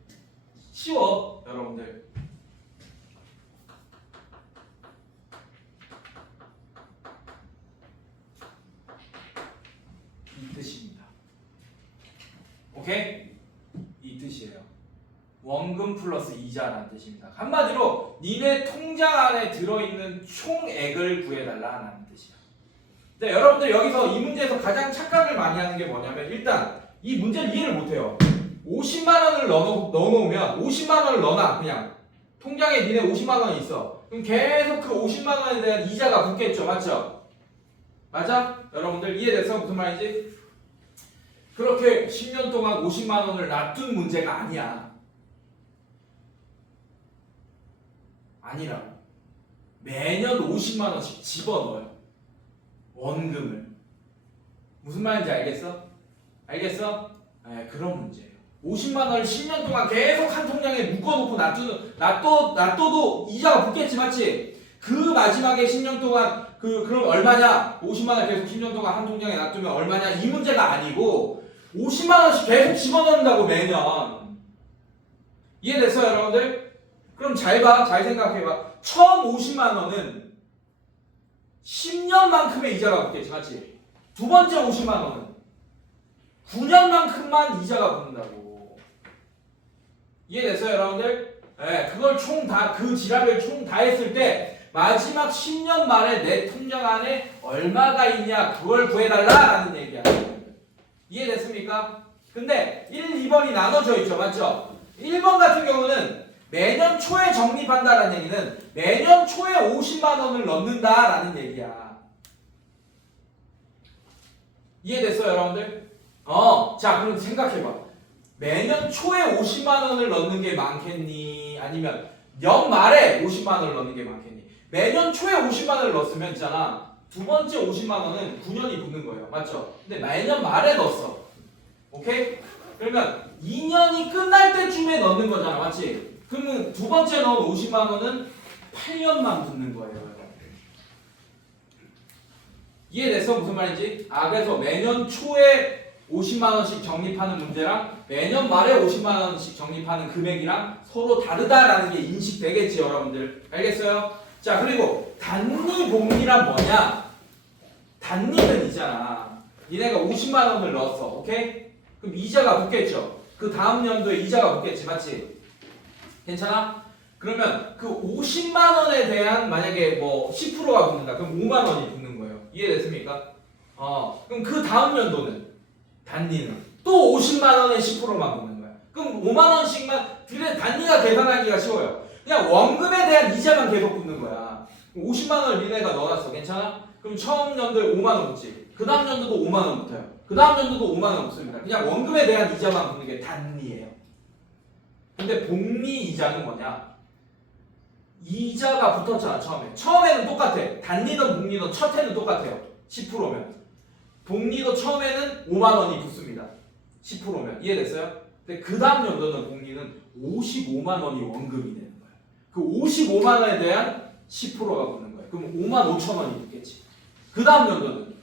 쉬워, 여러분들. 이 뜻입니다. 오케이? 이 뜻이에요. 원금 플러스 이자라는 뜻입니다. 한마디로 니네 통장 안에 들어있는 총액을 구해달라는 뜻이야. 자, 여러분들 여기서 이 문제에서 가장 착각을 많이 하는 게 뭐냐면 일단 이 문제를 이해를 못해요. 50만 원을 넣어놓으면 50만 원을 넣어놔. 그냥 통장에 니네 50만 원이 있어. 그럼 계속 그 50만 원에 대한 이자가 붙겠죠. 맞죠? 맞아? 여러분들 이해됐어? 무슨 말인지? 그렇게 10년 동안 50만 원을 놔둔 문제가 아니야. 아니라고. 매년 50만 원씩 집어넣어요. 원금을. 무슨 말인지 알겠어? 알겠어? 네, 그런 문제예요. 50만 원을 10년 동안 계속 한 통장에 묶어놓고 놔둬도 이자가 붙겠지, 맞지? 그 마지막에 10년 동안 그럼 얼마냐? 50만 원 계속 10년 동안 한 통장에 놔두면 얼마냐? 이 문제가 아니고 50만 원씩 계속 집어넣는다고 매년. 이해됐어요, 여러분들? 그럼 잘 봐, 잘 생각해봐. 처음 50만 원은 10년만큼의 이자가 붙겠지, 맞지? 두 번째 50만 원은 9년만큼만 이자가 붙는다고. 이해됐어요, 여러분들? 네, 그걸 그 지랄을 총 다 했을 때 마지막 10년 말에 내 통장 안에 얼마가 있냐 그걸 구해달라라는 얘기야. 이해됐습니까? 근데 1, 2번이 나눠져 있죠, 맞죠? 1번 같은 경우는 매년 초에 적립한다라는 얘기는 매년 초에 50만 원을 넣는다라는 얘기야. 이해됐어요, 여러분들? 자, 그럼 생각해봐. 매년 초에 50만 원을 넣는 게 많겠니? 아니면 연말에 50만 원을 넣는 게 많겠니? 매년 초에 50만 원을 넣었으면 있잖아. 두 번째 50만 원은 9년이 붙는 거예요. 맞죠? 근데 매년 말에 넣었어. 오케이? 그러면 2년이 끝날 때쯤에 넣는 거잖아. 맞지? 그러면 두 번째 넣은 50만 원은 8년만 붙는 거예요. 이해됐어? 무슨 말인지? 그래서 매년 초에 50만 원씩 적립하는 문제랑 매년 말에 50만 원씩 적립하는 금액이랑 서로 다르다라는 게 인식되겠지, 여러분들. 알겠어요? 자, 그리고 단리 복리란 뭐냐? 단리는 있잖아. 니네가 50만 원을 넣었어. 오케이? 그럼 이자가 붙겠죠? 그 다음 연도에 이자가 붙겠지, 맞지? 괜찮아? 그러면 그 50만 원에 대한 만약에 뭐 10%가 붙는다. 그럼 5만 원이 붙는 거예요. 이해됐습니까? 그럼 그 다음 연도는 단리는 또 50만 원에 10%만 붙는 거야. 그럼 5만 원씩만 단리가 계산하기가 쉬워요. 그냥 원금에 대한 이자만 계속 붙는 거야. 50만 원을 니네가 넣어놨어. 괜찮아? 그럼 처음 연도에 5만 원 붙지. 그 다음 연도도 5만 원 붙어요. 그 다음 연도도 5만 원 붙습니다. 그냥 원금에 대한 이자만 붙는 게 단리예요. 근데 복리 이자는 뭐냐? 이자가 붙었잖아, 처음에. 처음에는 똑같아. 단리든 복리든 첫 해는 똑같아요. 10%면. 복리도 처음에는 5만 원이 붙습니다. 10%면. 이해됐어요? 근데 그 다음 연도는 복리는 55만 원이 원금이 되는 거예요. 그 55만 원에 대한 10%가 붙는 거예요. 그럼 5만 5천 원이 붙겠지. 그 다음 연도는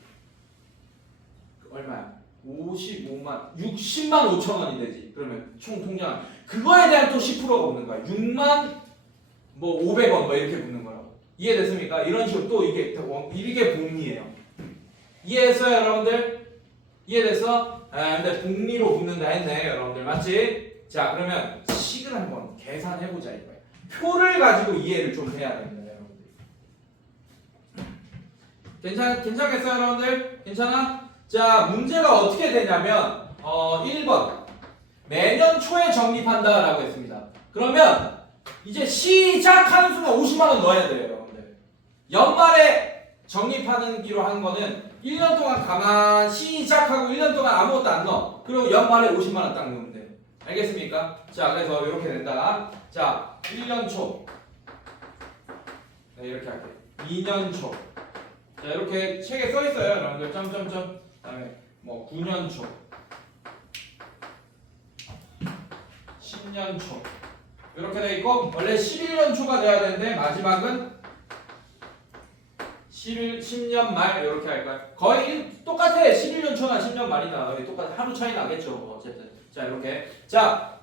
얼마야? 55만, 60만 5천 원이 되지. 그러면 총 통장. 그거에 대한 또 10%가 붙는 거야. 6만 뭐 500원 뭐 이렇게 붙는 거라고. 이해됐습니까? 이런 식으로 또 이게 복리예요. 이해했어요, 여러분들? 이해됐어? 근데 복리로 붙는다 했네, 여러분들. 맞지? 자, 그러면 식을 한번 계산해보자 이거예요. 표를 가지고 이해를 좀 해야 됩니다, 여러분들. 괜찮겠어요, 여러분들? 괜찮아? 자, 문제가 어떻게 되냐면 1번 매년 초에 적립한다라고 했습니다. 그러면 이제 시작하는 순간 50만 원 넣어야 돼요, 여러분들. 연말에 적립하기로 한 거는 1년 동안 가만 시작하고 1년 동안 아무것도 안 넣어. 그리고 연말에 50만 원 딱 넣으면 돼. 알겠습니까? 자, 그래서 이렇게 된다. 자, 1년 초. 네, 이렇게 할게. 2년 초. 자, 이렇게 책에 써 있어요, 여러분들. 점점점. 그다음에 뭐 9년 초. 10년 초. 이렇게 돼 있고 원래 11년 초가 돼야 되는데 마지막은 10년 말 이렇게 할까요? 거의 똑같아. 11년 초나 10년 말이나 거의 똑같아. 하루 차이 나겠죠. 뭐 어쨌든. 자 이렇게. 자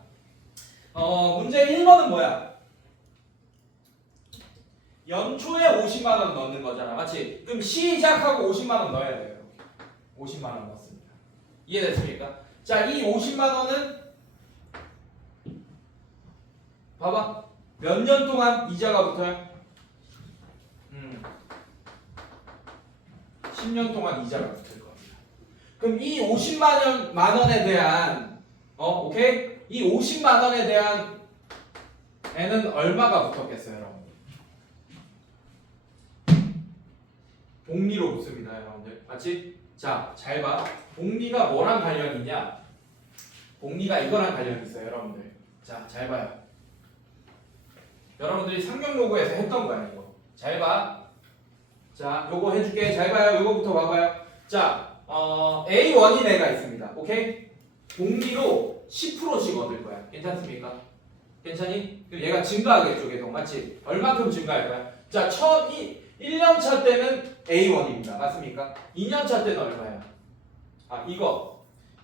문제 1번은 뭐야? 연초에 50만 원 넣는 거잖아. 맞지? 그럼 시작하고 50만 원 넣어야 돼요. 50만 원 넣습니다. 이해됐습니까? 자, 이 50만 원은 봐봐. 몇 년 동안 이자가 붙어요? 10년 동안 이자가 붙을 겁니다. 그럼 이 50만 원에 대한 오케이? 이 50만 원에 대한 애는 얼마가 붙었겠어요, 여러분? 복리로 붙습니다, 여러분들. 맞지? 자, 잘 봐. 복리가 뭐랑 관련이 있냐? 복리가 이거랑 관련이 있어요, 여러분들. 자, 잘 봐요. 여러분들이 상경로고에서 했던 거야, 이거. 잘 봐. 자, 요거 해줄게. 잘 봐요. 요거부터 봐봐요. 자, A1인 애가 있습니다. 오케이? 복리로 10%씩 얻을 거야. 괜찮습니까? 괜찮니? 그럼 얘가 증가하겠죠, 계속. 맞지? 얼마큼 증가할 거야? 자, 1년 차 때는 A1입니다. 맞습니까? 2년 차 때는 얼마야?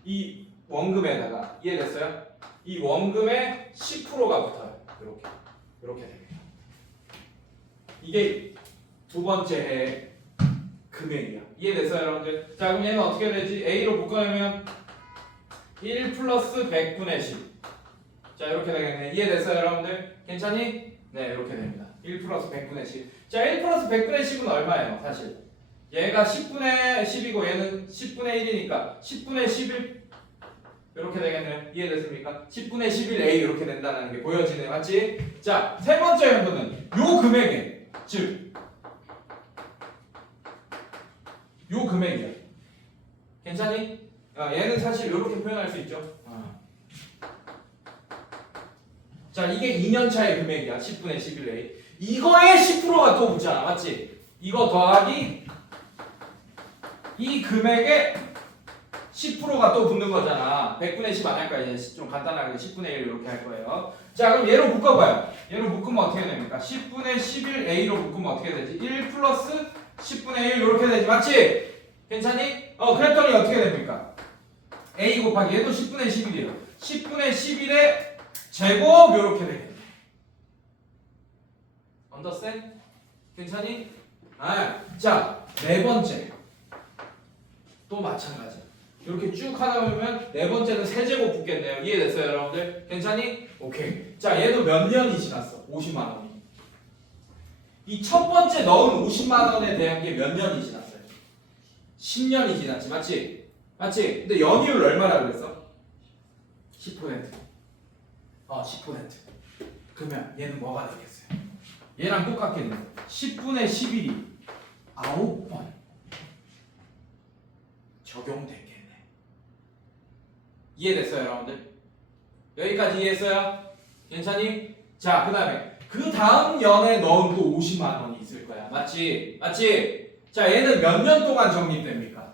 이 원금에다가 이해됐어요? 이 원금에 10%가 붙어요. 이렇게 됩니다. 이게 두 번째 해 금액이야. 이해됐어요, 여러분들? 자, 그럼 얘는 어떻게 되지? A로 묶어내면 1 플러스 100분의 10. 자, 이렇게 되겠네. 이해됐어요, 여러분들? 괜찮니? 네, 이렇게 됩니다. 1 플러스 100분의 10. 자, 1 플러스 100분의 10은 얼마예요, 사실? 얘가 10분의 10이고 얘는 10분의 1이니까 10분의 11 이렇게 되겠네요. 이해됐습니까? 10분의 11A 이렇게 된다는 게 보여지네. 맞지? 자, 세 번째 형태는 요 금액에 즉 요 금액이야. 괜찮니? 얘는 사실 이렇게 표현할 수 있죠. 자, 이게 2년차의 금액이야. 10분의 11A. 이거에 10%가 또 붙잖아. 맞지? 이거 더하기 이 금액에 10%가 또 붙는 거잖아. 100분의 10 안 할 거야. 이제 좀 간단하게 10분의 1 이렇게 할 거예요. 자, 그럼 얘로 묶어봐요. 얘로 묶으면 어떻게 됩니까? 10분의 11A로 묶으면 어떻게 되지? 1 플러스 10분의 1 이렇게 되지. 맞지? 괜찮니? 그랬더니 어떻게 됩니까? A 곱하기 얘도 10분의 11이에요. 10분의 11의 제곱 이렇게 되겠네. 언더스탠? 괜찮니? 자, 네 번째. 또 마찬가지. 이렇게 쭉 하다 보면 네 번째는 세제곱 붙겠네요. 이해됐어요, 여러분들? 괜찮니? 오케이. 자, 얘도 몇 년이 지났어? 50만 원이. 이 첫 번째 넣은 50만 원에 대한 게 몇 년이 지났어요? 10년이 지났지, 맞지? 맞지? 근데 연이율 얼마나 그랬어? 10%. 10%. 그러면 얘는 뭐가 되겠어요? 얘랑 똑같겠네. 10분의 11이 9번 적용되겠네. 이해됐어요, 여러분들? 여기까지 이해했어요? 괜찮니? 자, 그 다음에 그 다음 년에 넣은 또 50만 원이 있을 거야. 맞지? 맞지? 자, 얘는 몇 년 동안 적립됩니까?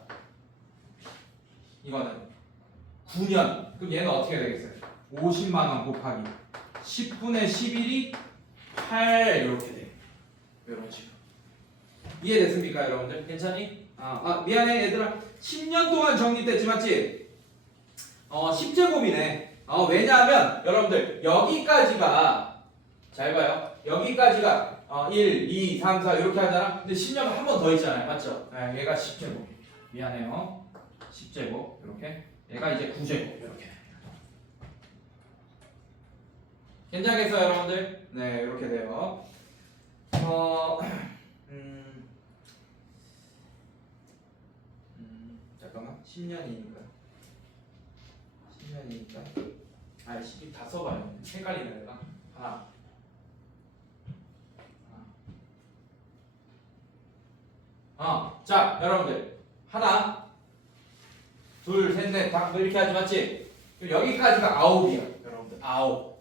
이거는 9년. 그럼 얘는 어떻게 되겠어요? 50만 원 곱하기 10분의 11이 8 이렇게 돼. 이런 식으로. 이해됐습니까, 여러분들? 괜찮니? 미안해, 얘들아. 10년 동안 적립됐지, 맞지? 10제곱이네. 왜냐하면 여러분들 여기까지가 잘 봐요. 여기까지가 1, 2, 3, 4 이렇게 하잖아. 근데 10년 한 번 더 있잖아요. 맞죠? 얘가 10제곱. 미안해요. 10제곱 이렇게. 얘가 이제 9제곱 이렇게. 괜찮겠어요, 여러분들? 네, 이렇게 돼요. 잠깐만. 10년이니까. 10년이니까. 10이 다 써봐요. 헷갈리네, 내가. 자, 여러분들. 하나, 둘, 셋, 넷, 다 이렇게 하지, 맞지? 여기까지가 9이야, 여러분들. 9.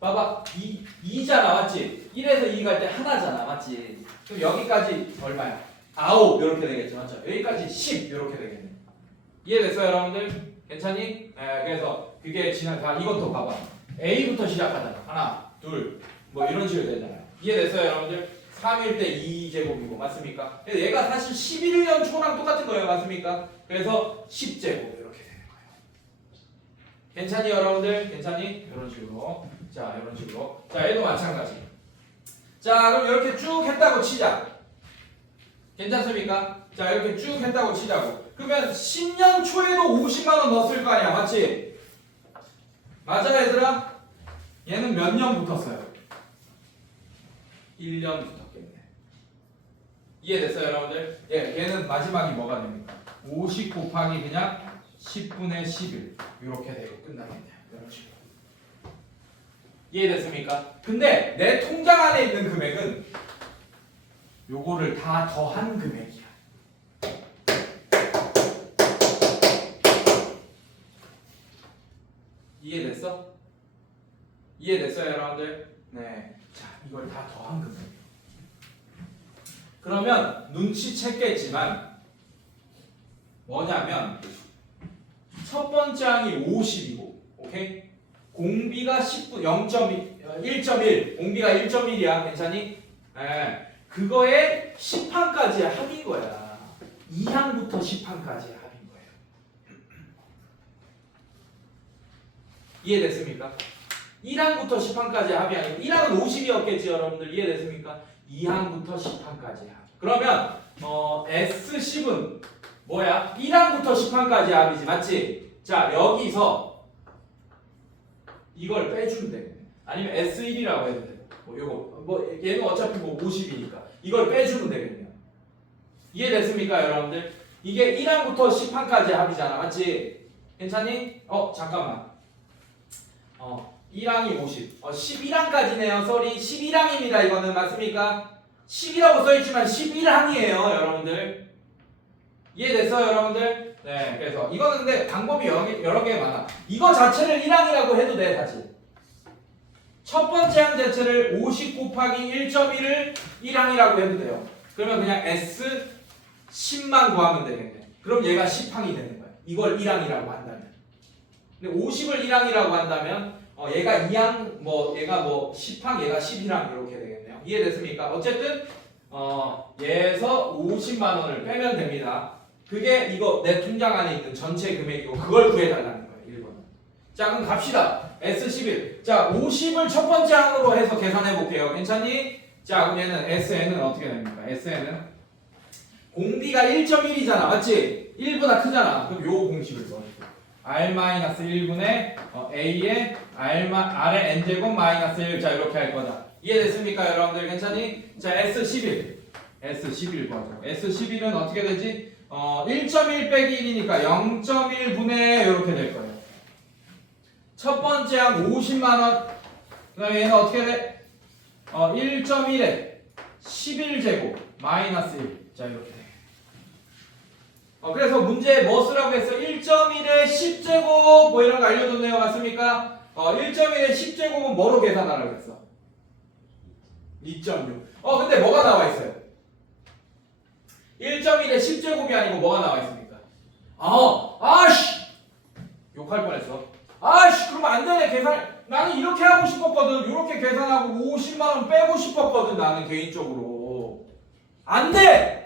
봐봐. 2잖아, 맞지? 1에서 2 갈 때 하나잖아, 맞지? 그럼 여기까지 얼마야? 9 이렇게 되겠죠, 맞죠? 여기까지 10 이렇게 되겠네. 이해됐어요, 여러분들? 괜찮니? 그래서 그게 지나가. 이것도 봐봐. A부터 시작하잖아. 하나, 둘, 뭐 이런 식으로 되잖아요. 이해됐어요, 여러분들? 3일 때 2제곱이고 맞습니까? 그래서 얘가 사실 11년 초랑 똑같은 거예요. 맞습니까? 그래서 10제곱 이렇게 되는 거예요. 괜찮니 여러분들? 괜찮니? 이런 식으로. 자 이런 식으로. 자 얘도 마찬가지. 자 그럼 이렇게 쭉 했다고 치자. 괜찮습니까? 자 이렇게 쭉 했다고 치자고. 그러면 10년 초에도 50만원 넣었을 거 아니야. 맞지? 맞아 얘들아? 얘는 몇 년 붙었어요? 1년 붙었겠네. 이해됐어요 여러분들? 예, 얘는 마지막이 뭐가 됩니까? 50 곱하기 그냥 10분의 11 이렇게 되고 끝나겠네요. 이런 식으로. 이해됐습니까? 근데 내 통장 안에 있는 금액은 요거를 다 더한 금액이야. 이해됐어? 이해됐어요 여러분들? 네. 자 이걸 다 더한 금액. 그러면 눈치챘겠지만 뭐냐면 첫 번째 항이 50이고 오케이? 공비가 10분 1.1 공비가 1.1이야. 괜찮니? 네. 그거에 10항까지의 합인 거야. 2항부터 10항까지의 합인 거예요. 이해됐습니까? 1항부터 10항까지의 합이 아니고 1항은 50이었겠지 여러분들. 이해됐습니까? 2항부터 10항까지의 합. 그러면 S10은 뭐야? 1항부터 10항까지의 합이지. 맞지? 자 여기서 이걸 빼주면 되겠네. 아니면 S1이라고 해도 돼. 뭐 요거 뭐 얘는 어차피 뭐 50이니까 이걸 빼주면 되겠네요. 이해됐습니까 여러분들? 이게 1항부터 10항까지의 합이잖아. 맞지? 괜찮니? 잠깐만. 1항이 50. 11항까지네요. 쏘리 11항입니다. 이거는 맞습니까? 10이라고 써있지만 11항이에요 여러분들. 이해됐어요 여러분들? 네, 그래서 이거는 근데 방법이 여러 개 많아. 이거 자체를 1항이라고 해도 돼 사실. 첫 번째 항 자체를 50 곱하기 1.1을 1항이라고 해도 돼요. 그러면 그냥 S10만 구하면 되겠네. 그럼 얘가 10항이 되는 거야. 이걸 1항이라고 한다면. 근데 50을 1항이라고 한다면 얘가 2항, 얘가 10항, 얘가 11항 이렇게 되겠네요. 이해됐습니까? 어쨌든 얘에서 50만 원을 빼면 됩니다. 그게 이거 내 통장 안에 있는 전체 금액이고 그걸 구해달라는 거예요. 1번은. 자 그럼 갑시다. S11. 자 50을 첫 번째 항으로 해서 계산해 볼게요. 괜찮니? 자 그럼 얘는 SN은 어떻게 됩니까? SN은 공비가 1.1이잖아. 맞지? 1보다 크잖아. 그럼 요 공식을 써줄게요. R-1분의 A의 R의 N제곱 마이너스 1. 자 이렇게 할 거다. 이해됐습니까 여러분들? 괜찮니? 자 S11 버전. S11은 어떻게 되지? 1.1 빼기 1이니까 0.1분의 이렇게 될 거예요. 첫 번째 항 50만원. 그 다음에 얘는 어떻게 돼? 1.1에 11제곱 마이너스 1. 자 이렇게 돼. 그래서 문제에 뭐 쓰라고 했어? 1.1에 10제곱 뭐 이런 거 알려줬네요. 맞습니까? 1.1에 10제곱은 뭐로 계산하라고 했어? 2.6. 근데 뭐가 나와 있어요? 1.1에 10제곱이 아니고 뭐가 나와 있습니까? 아씨! 욕할 뻔했어. 아씨! 그러면 안 되네. 계산. 나는 이렇게 하고 싶었거든. 이렇게 계산하고 50만원 빼고 싶었거든. 나는 개인적으로. 안 돼!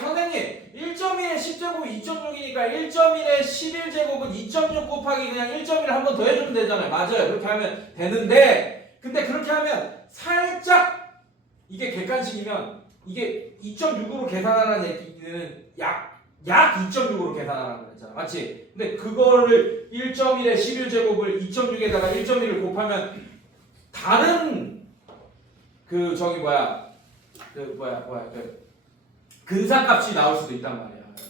선생님 1.1에 10제곱이 2.6이니까 1.1에 11제곱은 2.6 곱하기 그냥 1.1을 한 번 더 해주면 되잖아요. 맞아요. 그렇게 하면 되는데 근데 그렇게 하면 살짝 이게 객관식이면 이게 2.6으로 계산하라는 얘기는 약 2.6으로 계산하라는 거잖아. 맞지? 근데 그거를 1.1에 11제곱을 2.6에다가 1.1을 곱하면 다른 근사값이 나올 수도 있단 말이야, 여러분들.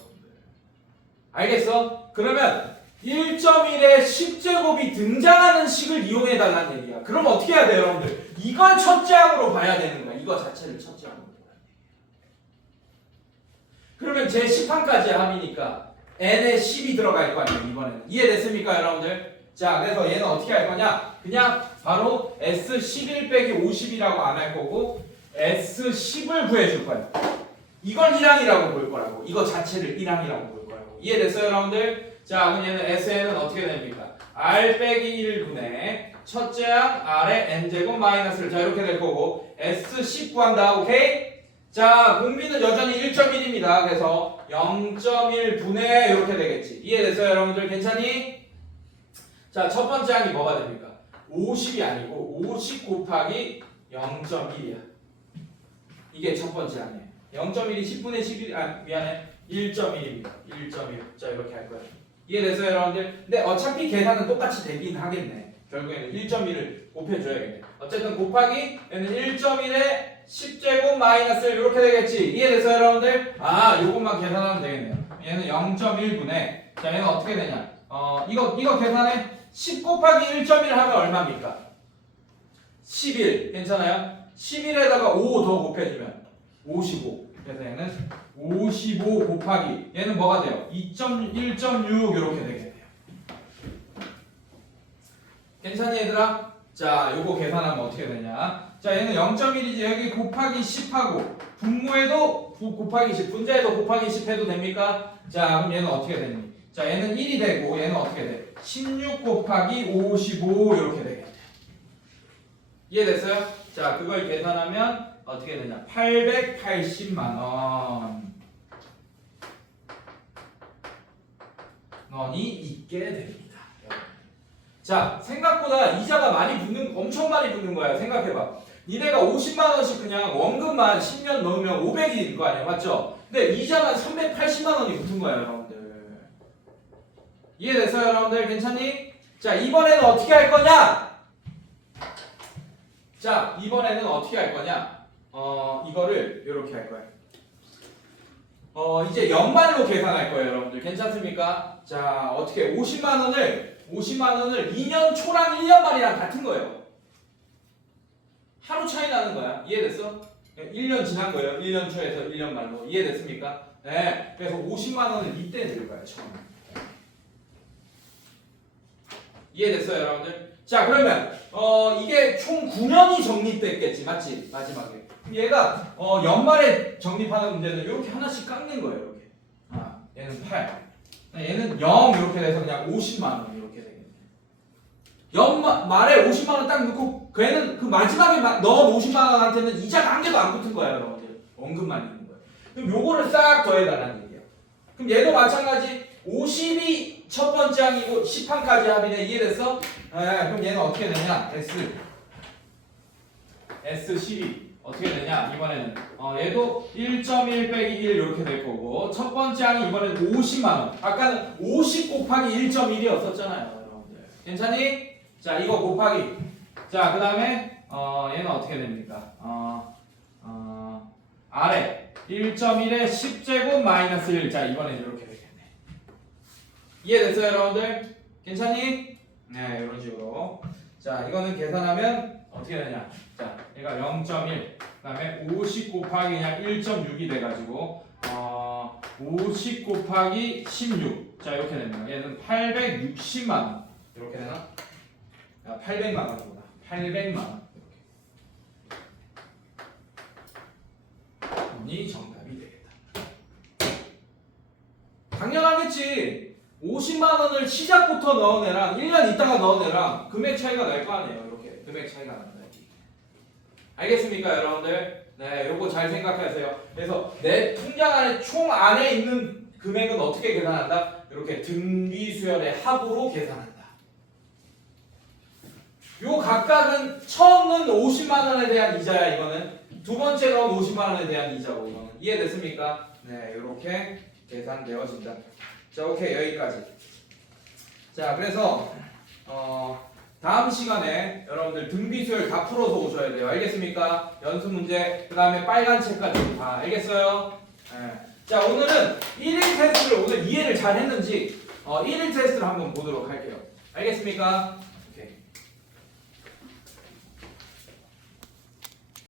알겠어? 그러면 1.1에 10제곱이 등장하는 식을 이용해 달라는 얘기야. 그럼 어떻게 해야 돼요, 여러분들? 이걸 첫째 항으로 봐야 되는 거야. 이거 자체를 첫째 항으로 봐야 돼. 그러면 제 10항까지의 합이니까 n에 10이 들어갈 거 아니에요, 이번에는. 이해됐습니까, 여러분들? 자, 그래서 얘는 어떻게 할 거냐? 그냥 바로 S11 빼기 50이라고 안 할 거고 S10을 구해줄 거야. 이걸 1항이라고 볼 거라고. 이거 자체를 1항이라고 볼 거라고. 이해됐어요 여러분들? 자 그럼 얘는 SN은 어떻게 됩니까? R 빼기 1분의 첫째 항 아래 n제곱 마이너스를 자 이렇게 될 거고 S10 구한다. 오케이? 자 공비는 여전히 1.1입니다. 그래서 0.1분의 이렇게 되겠지. 이해됐어요 여러분들? 괜찮니? 자 첫 번째 항이 뭐가 됩니까? 50이 아니고 50 곱하기 0.1이야. 이게 첫 번째 항이에요. 0.1이 10분의 11, 미안해. 1.1입니다. 1.1. 자, 이렇게 할 거예요. 이해됐어요, 여러분들? 근데 어차피 계산은 똑같이 되긴 하겠네. 결국에는 1.1을 곱해줘야겠네. 어쨌든 곱하기 얘는 1.1에 10제곱 마이너스 이렇게 되겠지. 이해됐어요, 여러분들? 요것만 계산하면 되겠네요. 얘는 0.1분의 자, 얘는 어떻게 되냐? 이거 계산해. 10 곱하기 1.1 하면 얼마입니까? 11. 괜찮아요? 11에다가 5 더 곱해주면 55. 그래서 얘는 55 곱하기 얘는 뭐가 돼요? 2.1.6 이렇게 되겠네요. 괜찮니 얘들아? 자, 요거 계산하면 어떻게 되냐? 자, 얘는 0.1이지. 여기 곱하기 10하고 분모에도 곱하기 10, 분자에도 곱하기 10 해도 됩니까? 자, 그럼 얘는 어떻게 되니? 자, 얘는 1이 되고 얘는 어떻게 돼? 16 곱하기 55 이렇게 되겠네요. 이해됐어요? 자, 그걸 계산하면 어떻게 되냐? 880만 원이 있게 됩니다. 자, 생각보다 이자가 엄청 많이 붙는 거야. 생각해봐. 니네가 50만 원씩 그냥 원금만 10년 넣으면 500일 거 아니야, 맞죠? 근데 이자만 380만 원이 붙은 거야, 여러분들. 이해됐어요, 여러분들? 괜찮니? 자, 이번에는 어떻게 할 거냐? 자, 이번에는 어떻게 할 거냐? 이거를 이렇게 할 거예요. 이제 연말로 계산할 거예요, 여러분들. 괜찮습니까? 자, 어떻게 50만 원을 2년 초랑 1년 말이랑 같은 거예요. 하루 차이 나는 거야. 이해됐어? 1년 지난 거예요. 1년 초에서 1년 말로. 이해됐습니까? 네. 그래서 50만 원을 이때 낼 거예요, 처음에. 이해됐어요, 여러분들? 자, 그러면 이게 총 9년이 적립됐겠지, 맞지? 마지막에. 얘가 연말에 적립하는 문제는 이렇게 하나씩 깎는 거예요, 이렇게. 얘는 8, 얘는 0 이렇게 돼서 그냥 50만 원 이렇게 되겠네. 연말에 50만 원 딱 넣고 걔는 그 마지막에 넣은 50만 원한테는 이자가 한 개도 안 붙은 거예요, 여러분들. 원금만 있는 거예요. 그럼 요거를 싹 더해달라는 얘기예요. 그럼 얘도 마찬가지 50이 첫 번째 항이고 10항까지 합이네. 이해됐어? 그럼 얘는 어떻게 되냐? S12 어떻게 되냐? 이번에는 얘도 1.1 빼기 1 이렇게 될 거고 첫 번째 항이 이번에는 50만 원. 아까는 50 곱하기 1.1이었었잖아요, 여러분들. 괜찮니? 자, 이거 곱하기. 자, 그 다음에 얘는 어떻게 됩니까? 아래 1.1에 10제곱 마이너스 1. 자, 이번에는 이렇게 되겠네. 이해됐어요, 여러분들? 괜찮니? 네, 이런 식으로. 자, 이거는 계산하면 어떻게 되냐? 자, 얘가 0.1, 그 다음에 50 곱하기 그냥 1.6이 돼가지고 50 곱하기 16. 자, 이렇게 됩니다. 얘는 860만 원. 이렇게 되나? 800만 원이구나. 800만 원. 이렇게. 이 정답이 되겠다. 당연하겠지. 50만 원을 시작부터 넣은 애랑 1년 있다가 넣은 애랑 금액 차이가 날 거 아니에요. 이렇게 금액 차이가 난다. 알겠습니까, 여러분들? 네, 요거 잘 생각하세요. 그래서 내 통장 안에 총 안에 있는 금액은 어떻게 계산한다? 이렇게 등비수열의 합으로 계산한다. 요 각각은 처음 넣은 50만 원에 대한 이자야, 이거는. 두 번째 넣은 50만 원에 대한 이자고, 이거는. 이해됐습니까? 네, 요렇게 계산되어진다. 자, 오케이, 여기까지. 자, 그래서 다음 시간에 여러분들 등비수열 다 풀어서 오셔야 돼요. 알겠습니까? 연습 문제, 그 다음에 빨간 책까지 다 알겠어요? 네. 자, 오늘은 1일 테스트를 오늘 이해를 잘 했는지 1일 테스트를 한번 보도록 할게요. 알겠습니까?